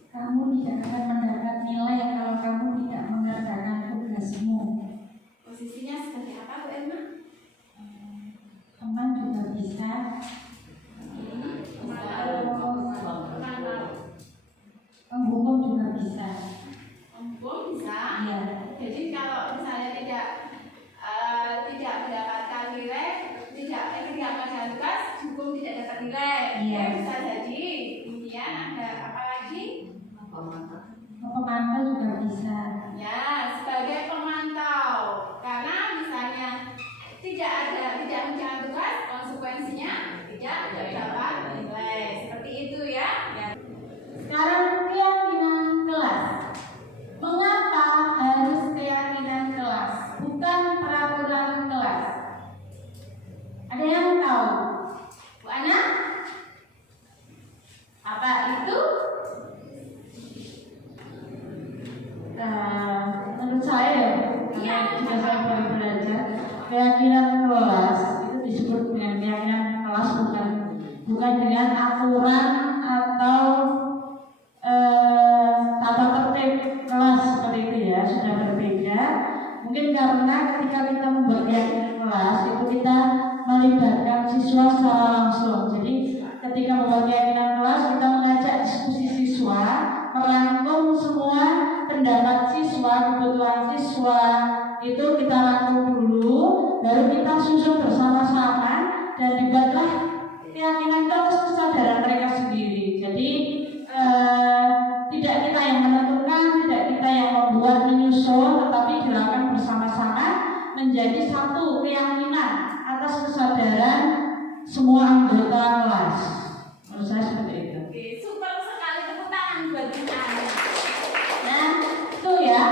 kamu tidak akan mendapat nilai kalau kamu tidak mengerjakan tugasmu. Posisinya seperti apa, Bu Elma? Teman juga bisa. Penghukum juga bisa. Penghukum bisa. Iya. Jadi kalau misalnya tidak mendapatkan nilai, tidak mengerjakan tugas, hukum tidak dapat nilai. Iya. Bisa jadi. Kemudian ada apa lagi? Pemantau juga bisa. Ya, sebagai pemantau. Karena misalnya tidak mengerjakan tugas, konsekuensinya tidak dapat nilai. Seperti itu ya. Sekarang keyakinan kelas. Mengapa harus keyakinan kelas, bukan peraturan kelas? Ada yang tahu? Bu Ana? Apa itu? Menurut saya, karena juga saya baru belajar, keyakinan kelas itu disebut dengan keyakinan kelas, bukan dengan aturan atau tata tertib kelas seperti itu ya, sudah berbeda. Mungkin karena ketika kita membuat keyakinan kelas itu kita melibatkan siswa secara langsung. Jadi ketika membuat keyakinan kelas kita mengajak diskusi siswa, merangkum semua pendapat siswa, kebutuhan siswa itu kita rangkum dulu, baru kita susun bersama-sama dan dibuatlah keyakinan kelas kesadaran mereka sendiri. Jadi tidak kita yang menentukan, tidak kita yang membuat menyusun, tetapi dilakukan bersama-sama menjadi satu keyakinan atas kesadaran semua anggota kelas. Menurut saya seperti itu. Oke, super sekali, tepuk tangan buat kita. Nah, itu ya.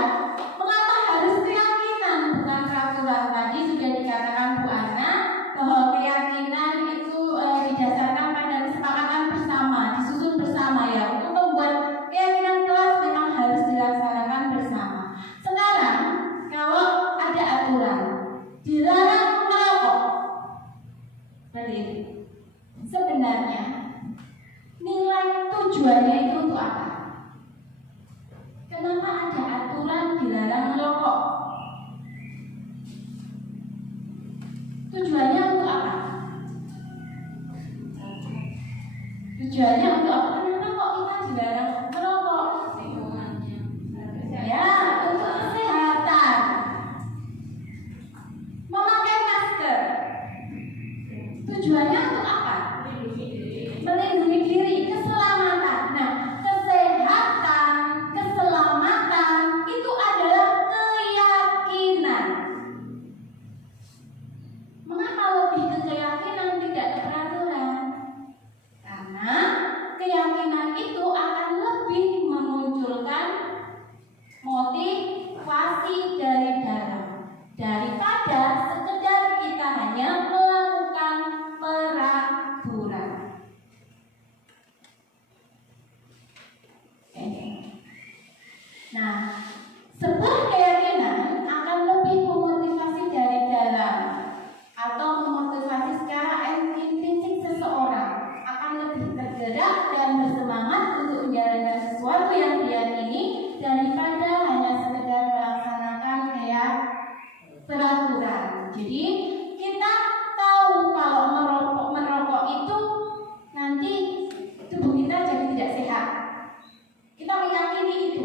Mengapa harus keyakinan bukan peraturan? Tadi sudah dikatakan Bu Ana bahwa keyakinan itu didasarkan pada kesepakatan bersama, disusun bersama ya. Untuk membuat keyakinan kelas memang harus dilaksanakan bersama. Sekarang kalau ada aturan dilarang merokok, seperti itu. Sebenarnya nilai tujuannya itu untuk apa? Kenapa ada aturan dilarang merokok? Tujuannya untuk apa? Tujuannya untuk apa? Kenapa kok kita dilarang merokok? Ya, untuk kesehatan. Memakai masker. Tujuannya untuk apa? Melindungi diri, keselamatan. Nah, kesehatan, keselamatan itu adalah keyakinan. Mengapa lebih ke keyakinan tidak ke peraturan? Karena keyakinan itu akan lebih memunculkan motivasi dari dalam daripada sekedar kita hanya melakukan peraturan. Nah, sebuah keyakinan akan lebih memotivasi dari dalam atau memotivasi secara intrinsik seseorang, akan lebih tergerak dan bersemangat untuk menjalankan sesuatu yang diyakini daripada hanya sekedar melaksanakan kayak peraturan. Jadi kita tahu kalau merokok itu nanti tubuh kita jadi tidak sehat. Kita meyakini itu,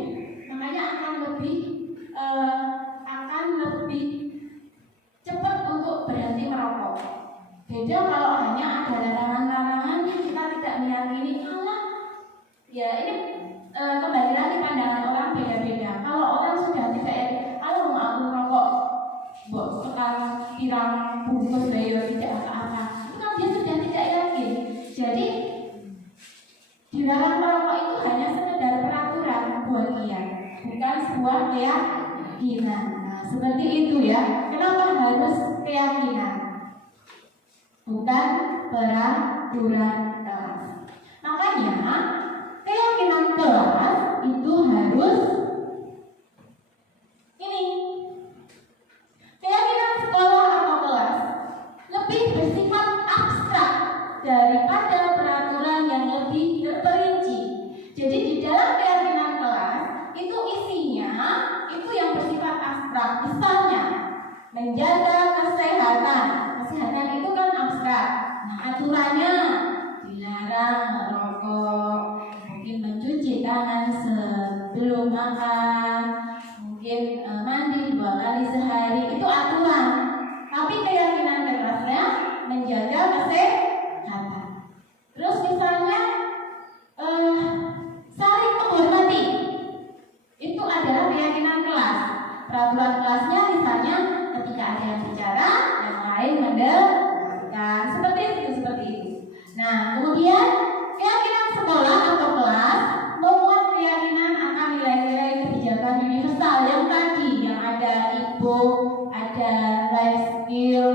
makanya akan lebih cepat untuk berhenti merokok. Beda kalau hanya ada larangan-larangan yang kita tidak meyakini. Ya ini kembali lagi pandangan orang beda-beda. Kalau orang sudah tidak, kalau mau aku merokok, tekan pirang bungkus bayar tidak apa-apa, itu kan dia sudah tidak yakin. Jadi dilarang merokok itu hanya sekedar peraturan buat dia, bukan sebuah keyakinan. Nah, seperti itu ya. Kenapa harus keyakinan? Bukan peraturan kelas. Makanya keyakinan kelas itu harus ini. Keyakinan sekolah atau kelas lebih bersifat daripada peraturan yang lebih terperinci. Jadi di dalam keyakinan kelas itu isinya itu yang bersifat abstrak. Misalnya menjaga kesehatan. Kesehatan itu kan abstrak. Nah, aturannya dilarang merokok, mungkin mencuci tangan sebelum makan, mungkin mandi 2 kali sehari, itu aturan. Tapi keyakinan kelasnya menjaga kesehatan. Terus misalnya saling menghormati, itu adalah keyakinan kelas. Peraturan kelasnya misalnya ketika ada yang bicara, yang lain mendengarkan, seperti itu. Nah, kemudian keyakinan sekolah atau kelas memuat keyakinan akan nilai-nilai kebijakan universal yang tadi, yang ada e-book, ada life skill.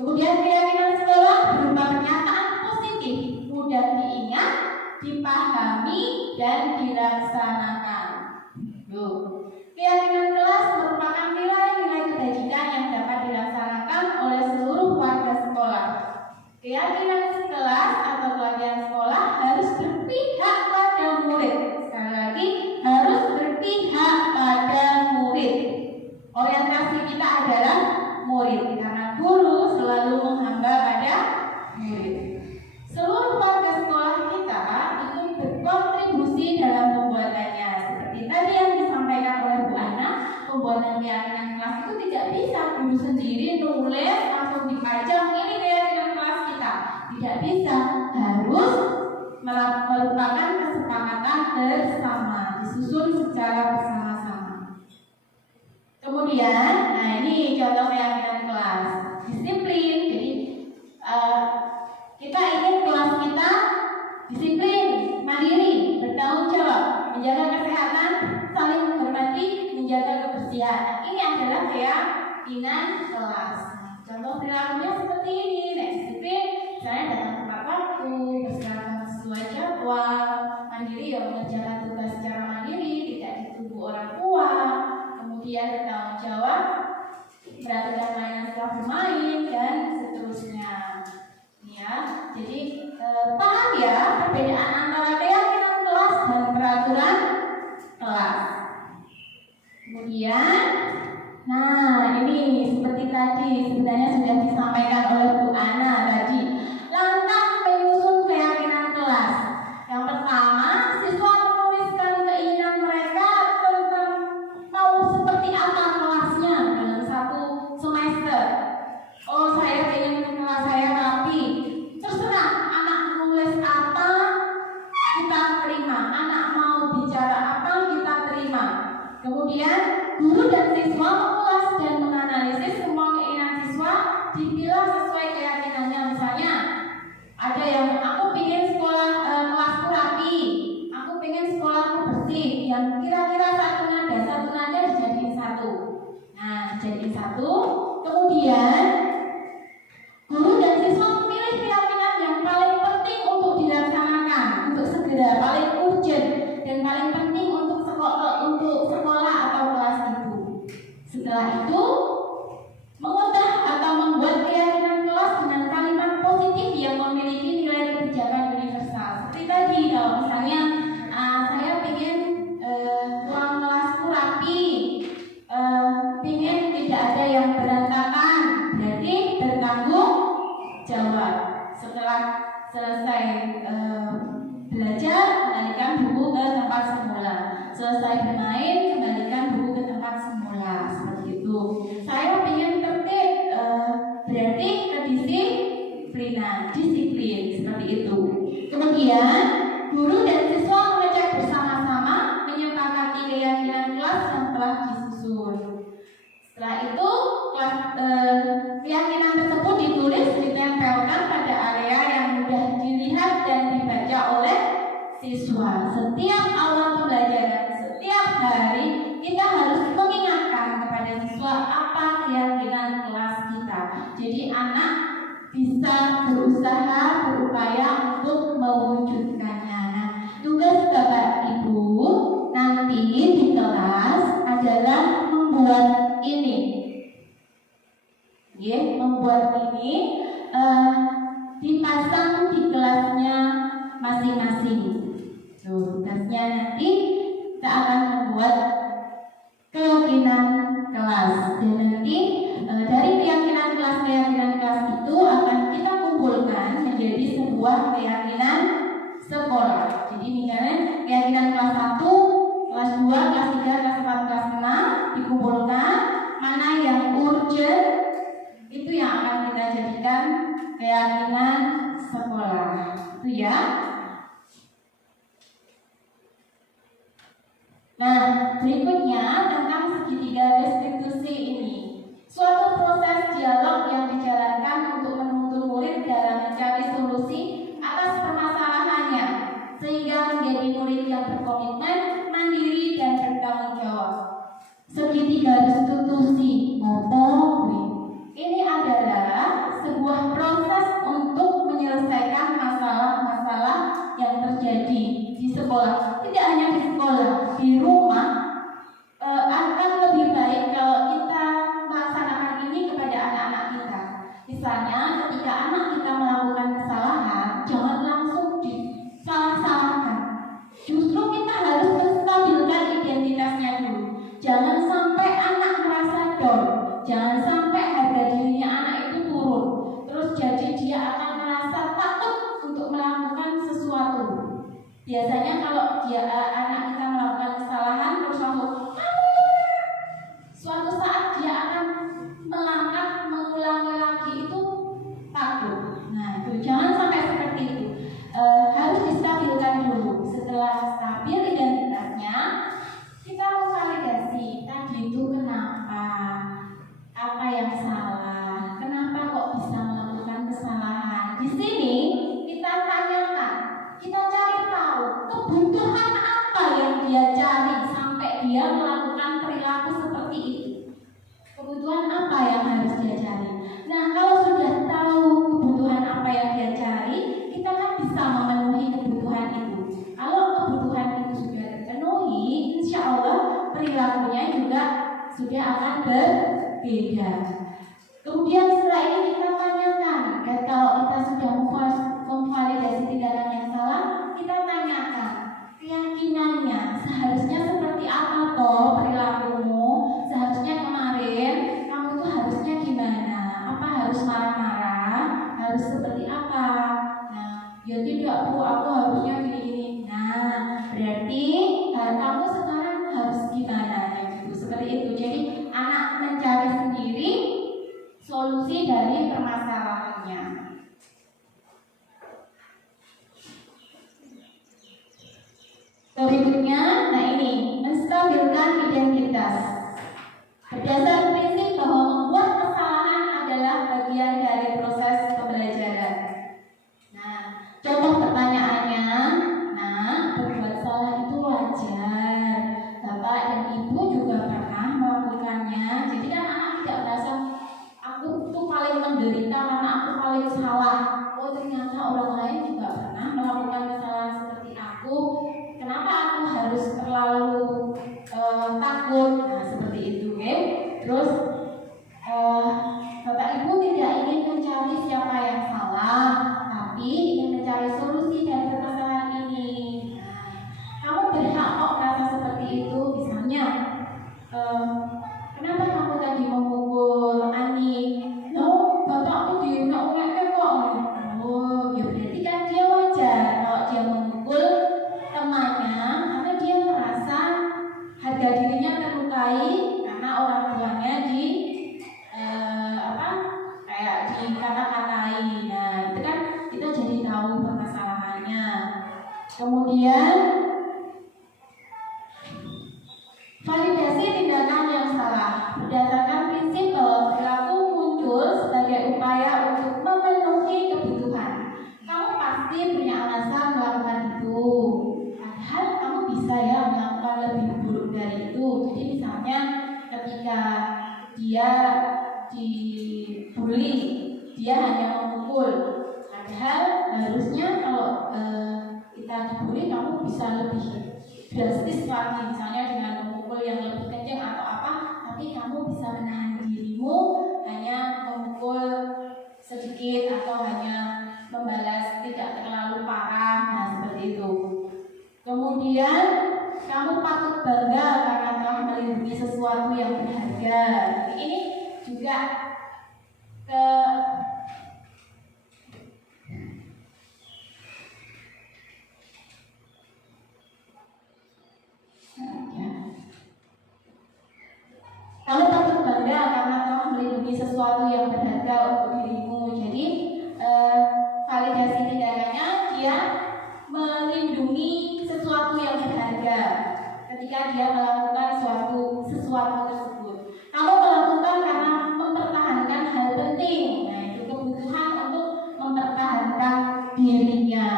Kemudian keyakinan sekolah berupa pernyataan positif, mudah diingat, dipahami, dan dilaksanakan. Keyakinan kelas merupakan nilai-nilai kebajikan yang dapat dilaksanakan oleh seluruh warga sekolah. Keyakinan sekelas atau pelajaran sekolah harus berpihak pada murid. Sekali lagi, harus berpihak pada murid. Orientasi kita adalah murid, karena guru selalu menghamba pada murid. Seluruh warga sekolah kita itu berkontribusi dalam pembuatannya. Seperti tadi yang disampaikan oleh Bu Ana, pembuatan keyakinan kelas itu tidak bisa guru sendiri nulis langsung dipajang ini keyakinan kelas kita. Tidak bisa, harus merupakan kesepakatan bersama, disusun secara bersama-sama. Kemudian, nah ini contoh keyakinan kelas, disiplin. Jadi kita ingin kelas kita disiplin, mandiri, bertanggung jawab, menjaga kesehatan, saling menghormati, menjaga kebersihan. Ini adalah keyakinan kelas. Contoh perilakunya seperti ini. Nah, disiplin, misalnya datang tepat waktu, berseragam sesuai jadwal, mandiri ya mengerjakan tugas secara mandiri, tidak ditunggu orang tua, kemudian bertanggung jawab, perhatikan mainan setelah bermain, dan seterusnya. Ya, jadi paham ya perbedaan antara keyakinan kelas dan peraturan kelas. Kemudian, nah ini seperti tadi sebenarnya sudah disampaikan oleh Bu Ana tadi. Langkah menyusun keyakinan kelas. Yang pertama, siswa menuliskan keinginan mereka tentang mau seperti apa kelasnya dalam 1 semester. Oh, saya ingin kelas saya rapi. Terserah anak nulis apa kita terima, anak mau bicara apa kita terima. Kemudian guru dan siswa mengulas dan menganalisis semua keinginan siswa, dipilah sesuai keyakinannya. Misalnya ada yang aku ingin sekolah kelasku rapi, aku ingin sekolahku bersih, yang kira-kira satu nada dijadiin 1. Nah, dijadiin 1. Kemudian guru dan siswa memilih keyakinan yang paling penting untuk dilaksanakan, untuk segera, paling urgent, dan paling penting untuk sekolah atau kelas itu. Setelah itu, mengubah atau membuat keyakinan kelas dengan kalimat positif yang memiliki nilai kebijakan universal. Seperti tadi, kalau misalnya saya ingin ruang kelasku rapi, ingin tidak ada yang berantakan, berarti bertanggung jawab. Setelah selesai belajar, kembalikan buku ke tempat semula. Selesai bermain, kembalikan buku ke tempat semula. Seperti itu. Saya ingin tertib, berarti kedisiplinan, disiplin, seperti itu. Kemudian guru dan siswa mengecek bersama-sama, menyepakati keyakinan kelas yang telah disusun. Setelah itu, keyakinan tersebut ditulis, ditempelkan pada area yang mudah dilihat dan dibaca oleh siswa. Setiap awal pembelajaran, setiap hari, kita harus mengingatkan kepada siswa apa keyakinan kelas kita. Jadi anak bisa berusaha, berupaya untuk mewujudkannya. Nah, tugas Bapak Ibu nanti di kelas adalah membuat ini. Membuat ini dipasang di kelasnya masing-masing. Tugasnya nanti kita akan membuat keyakinan kelas, dan nanti dari keyakinan kelas itu akan kita kumpulkan menjadi sebuah keyakinan sekolah. Jadi misalnya keyakinan kelas 1, kelas 2, kelas 3, kelas 4, kelas 6 dikumpulkan, mana yang urgent itu yang akan kita jadikan keyakinan sekolah. Itu ya. Nah, berikutnya tentang segitiga restitusi ini. Suatu proses dialog yang dijalankan untuk menuntun murid dalam mencari solusi atas permasalahannya, sehingga menjadi murid yang berkomitmen, mandiri, dan bertanggung jawab. Segitiga restitusi ini adalah sebuah proses untuk menyelesaikan masalah-masalah yang terjadi di sekolah. Tidak hanya di sekolah, di rumah akan lebih baik kalau kita melaksanakan ini kepada anak-anak kita. Misalnya ketika anak kita melakukan kesalahan, jangan langsung disalah-salahkan. Justru kita harus menstabilkan identitasnya dulu. Jangan sampai anak merasa down, jangan sampai harga dirinya anak itu turun. Terus jadi dia akan merasa takut untuk melakukan sesuatu. Biasanya kalau anak kita melakukan kesalahan terus langsung suatu saat dia akan melangkah mengulangi lagi, itu takut. Nah, itu jangan sampai seperti itu. Harus distabilkan dulu. Setelah stabil identitasnya, kita memvalidasi tadi itu kenapa, apa yang salah, kenapa kok bisa melakukan kesalahan. Di sini kita tanyakan, kita cari tahu kebutuhan apa yang dia cari sampai dia melakukan perilaku seperti itu. Kebutuhan apa yang harus dia cari? Nah, kalau sudah tahu kebutuhan apa yang dia cari, kita kan bisa memenuhi kebutuhan itu. Kalau kebutuhan itu sudah terpenuhi, insya Allah perilakunya juga sudah akan berbeda. Kemudian setelah ini kita tanyakan, kalau kita sudah memvalidasi tindakan yang salah, kita tanyakan keyakinannya seharusnya seperti apa toh perilakumu. Seharusnya kemarin kamu tuh harusnya gimana? Apa harus marah-marah? Harus seperti apa? Nah, ya tidak Bu, aku harusnya gini-gini. Nah, berarti kamu sekarang harus gimana? Gitu, seperti itu. Jadi anak mencari sendiri solusi dari permasalahannya. Berikutnya, nah ini menstabilkan identitas. Berdasar prinsip bahwa membuat kesalahan adalah bagian dari proses pembelajaran. Nah, contoh pertanyaannya, berbuat salah itu wajar. Bapak dan Ibu juga pernah melakukannya. Jadi kan anak tidak merasa aku tuh paling menderita karena aku paling salah. Oh, ternyata orang lain juga pernah melakukan kesalahan seperti aku. Kenapa aku harus terlalu takut? Nah, seperti itu, oke? Terus Bapak Ibu tidak ingin mencari siapa yang salah, tapi ingin mencari solusi dari permasalahan ini. Nah, kamu berhak kok merasa seperti itu. Misalnya, kenapa kamu tadi memukul Ani? No, bapakku diunek-unek kok. Oh, ya berarti kan dia wajar kalau dia memukul temannya karena dia merasa harga dirinya terlukai karena orang tuanya kayak dikata-katai. Nah, itu kan kita jadi tahu permasalahannya. Kemudian validasi tindakan yang salah berdasarkan prinsip bahwa perilaku muncul sebagai upaya untuk memenuhi kebutuhan. Kamu pasti punya alasan melakukan itu. Padahal kamu bisa ya melakukan lebih buruk dari itu. Jadi misalnya ketika dia dibully, dia hanya memukul. Padahal harusnya kalau kita dibully kamu bisa lebih drastis lagi, misalnya dengan memukul yang lebih kencang atau apa. Tapi kamu bisa menahan dirimu hanya memukul sedikit atau hanya bangga karena telah melindungi sesuatu yang berharga untuk dirimu. Jadi validasi tindakannya dia melindungi sesuatu yang berharga ketika dia melakukan sesuatu tersebut. Kamu melakukan karena mempertahankan hal penting. Nah, itu kebutuhan untuk mempertahankan dirinya.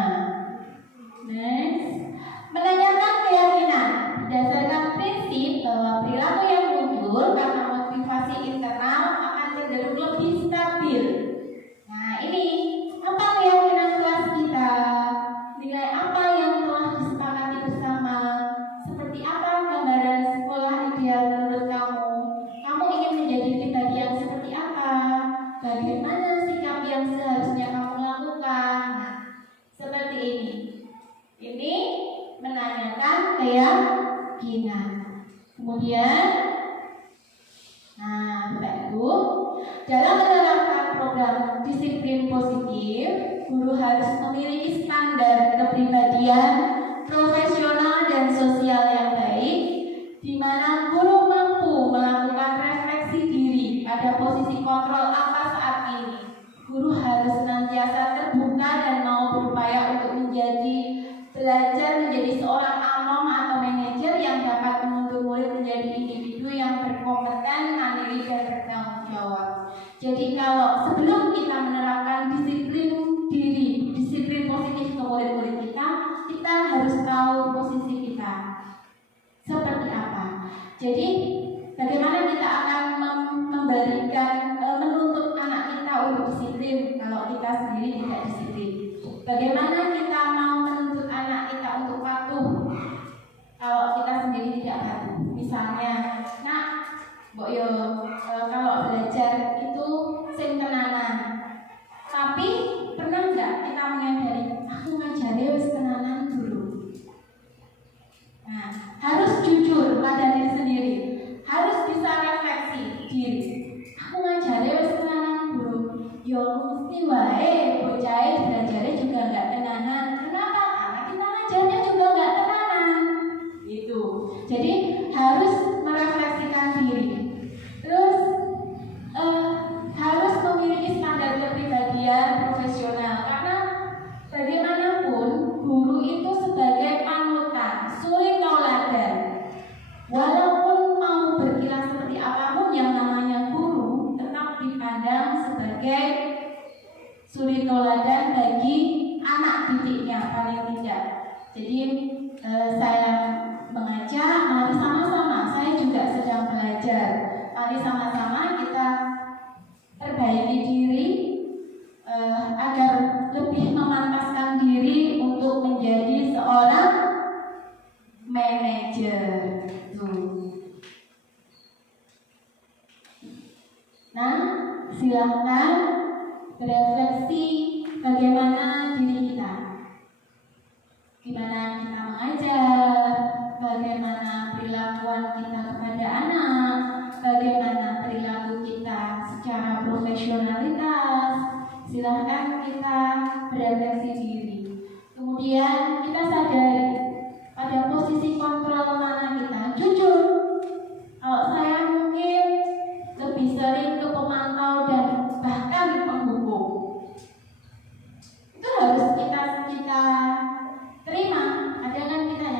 Next, menanyakan keyakinan berdasarkan prinsip bahwa perilaku yang muncul karena motivasi internal akan cenderung lebih stabil. Nah, ini apa keyakinan kelas kita? Nilai apa yang telah disepakati bersama? Seperti apa gambaran sekolah ideal menurut kamu? Kamu ingin menjadi pribadi yang seperti apa? Bagaimana sikap yang seharusnya kamu lakukan? Nah, seperti ini. Ini menanyakan keyakinan. Kemudian, nah, Bapak Ibu, dalam menerapkan program disiplin positif, guru harus memiliki standar kepribadian profesional dan sosial yang baik, di mana guru mampu melakukan refleksi diri pada posisi kontrol apa saat ini. Guru harus senantiasa terbuka dan mau berupaya untuk belajar menjadi seorang anom atau manajer yang dapat menuntun murid menjadi individu yang berkompeten, mandiri, dan bertanggung jawab. Jadi kalau sebelum kita menerapkan disiplin diri, disiplin positif ke murid-murid kita harus tahu posisi kita seperti apa. Jadi bagaimana kita akan menuntut anak kita untuk disiplin kalau kita sendiri tidak disiplin? Bagaimana kita mau menuntut anak kita untuk patuh kalau kita sendiri tidak patuh? Misalnya, nak, mbok yo kalau belajar itu sing tenanan. Tapi pernah nggak kita menyadari aku ngajari wis tenanan dulu? Nah, harus jujur pada diri sendiri, harus bisa refleksi diri. Aku ngajari wis tenanan dulu. Yo mesti wae bocah belajarnya juga nggak tenanan. Kenapa? Karena kita ngajarnya juga nggak tenanan. Itu. Jadi harus merefleksikan diri. Terus harus memiliki standar kepribadian profesional, karena bagaimanapun guru itu sebagai panutan, suri tauladan. Walaupun mau berkilah seperti apapun yang namanya guru, tetap dipandang sebagai suri tauladan bagi anak didiknya paling tidak. Jadi saya mengajak, mari sama-sama. Saya juga sedang belajar. Mari sama-sama kita perbaiki diri agar lebih memantaskan diri untuk menjadi seorang manajer. Nah, silahkan berefleksi bagaimana diri kita, gimana kita mengajar, bagaimana perilakuan kita kepada anak, bagaimana perilaku kita secara profesionalitas. Silahkan kita berefleksi diri. Kemudian kita sadari pada posisi kontrol mana kita. Jujur, kalau saya mungkin lebih sering ke pemantau dan bahkan penghukum. Itu harus kita terima. Ada kan kita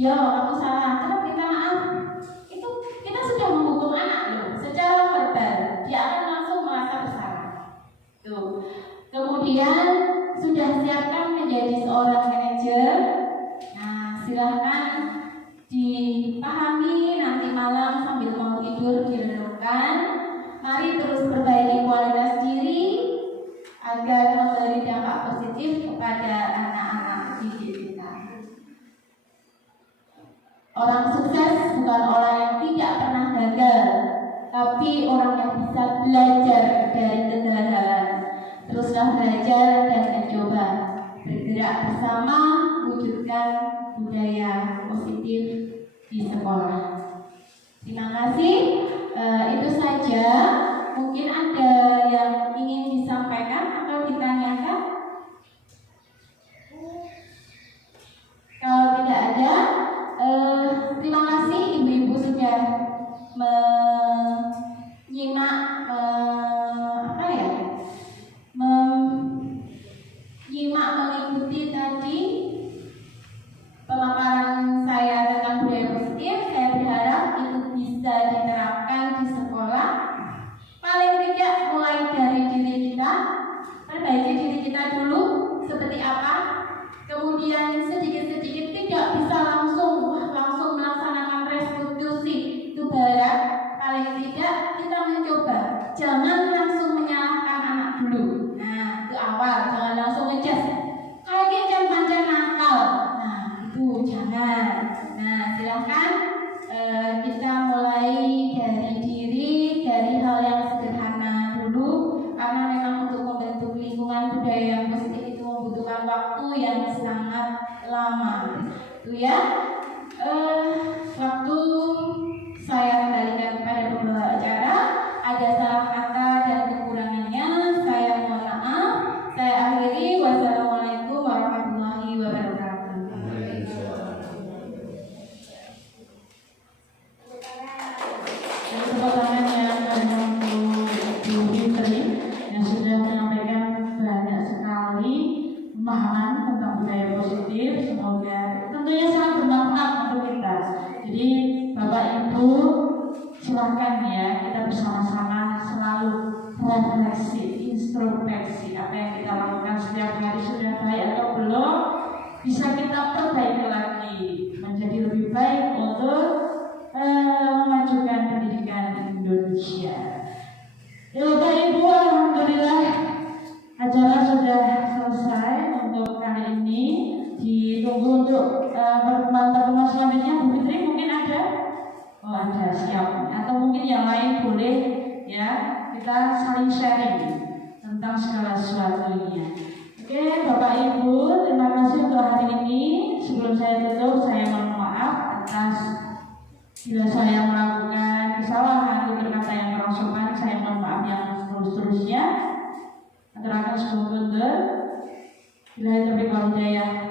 ya, aku salah, terus minta maaf. Itu kita sudah menghukum anak loh, secara verbal. Dia akan langsung merasa bersalah. Tuh. Kemudian sudah siapkan menjadi seorang manajer. Nah, silahkan dipahami nanti malam sambil mau tidur direnungkan. Mari terus perbaiki kualitas diri agar memberi dampak positif kepada anak-anak didik kita. Orang sukses bukan orang yang tidak pernah gagal, tapi orang yang bisa belajar dari kegagalan. Teruslah belajar dan mencoba, bergerak bersama, wujudkan budaya positif di sekolah. Terima kasih. Itu saja. Mungkin ada yang ingin disampaikan atau ditanyakan. Kalau tidak ada, terima kasih ibu-ibu sudah kita dulu seperti apa, kemudian sedikit-sedikit tidak bisa langsung melaksanakan restitusi itu berat. Paling tidak kita mencoba, jangan langsung menyalahkan anak dulu. Nah, itu awal, jangan langsung ngejudge. Kayak pancen nakal. Nah, itu jangan. Nah, silahkan kita mulai dari diri, dari hal yang sederhana dulu, karena memang untuk membentuk lingkungan budaya yang positif itu membutuhkan waktu yang sangat lama. Itu ya. Waktu saya kembalikan kepada pembawa acara, ada salah kata dan kekurangannya, saya mohon maaf. Saya akhiri, wassalamualaikum warahmatullahi wabarakatuh. Dan tepuk tangan yang untuk Bu Fitri yang sudah menyampaikan banyak sekali pemahaman tentang budaya positif. Semoga tentunya sangat bermanfaat untuk kita. Jadi Bapak Ibu silahkan ya, kita bersama-sama selalu refleksi, introspeksi apa yang kita lakukan setiap hari sudah baik atau belum, bisa kita perbaiki lagi menjadi lebih baik untuk memajukan pendidikan di Indonesia. Ya Bapak Ibu, alhamdulillah acara sudah selesai untuk kali ini. Ditunggu untuk pertemuan selanjutnya. Bu Fitri mungkin ada? Oh ada, siap. Atau mungkin yang lain boleh ya, kita saling sharing tentang segala sesuatunya. Oke Bapak Ibu, terima kasih untuk hari ini. Sebelum saya tutup, saya mohon maaf atas bila saya melakukan kesalahan, berkata yang kurang sopan. Saya mohon maaf yang seterusnya. Aturaken semoga bila itu berkah hidayah.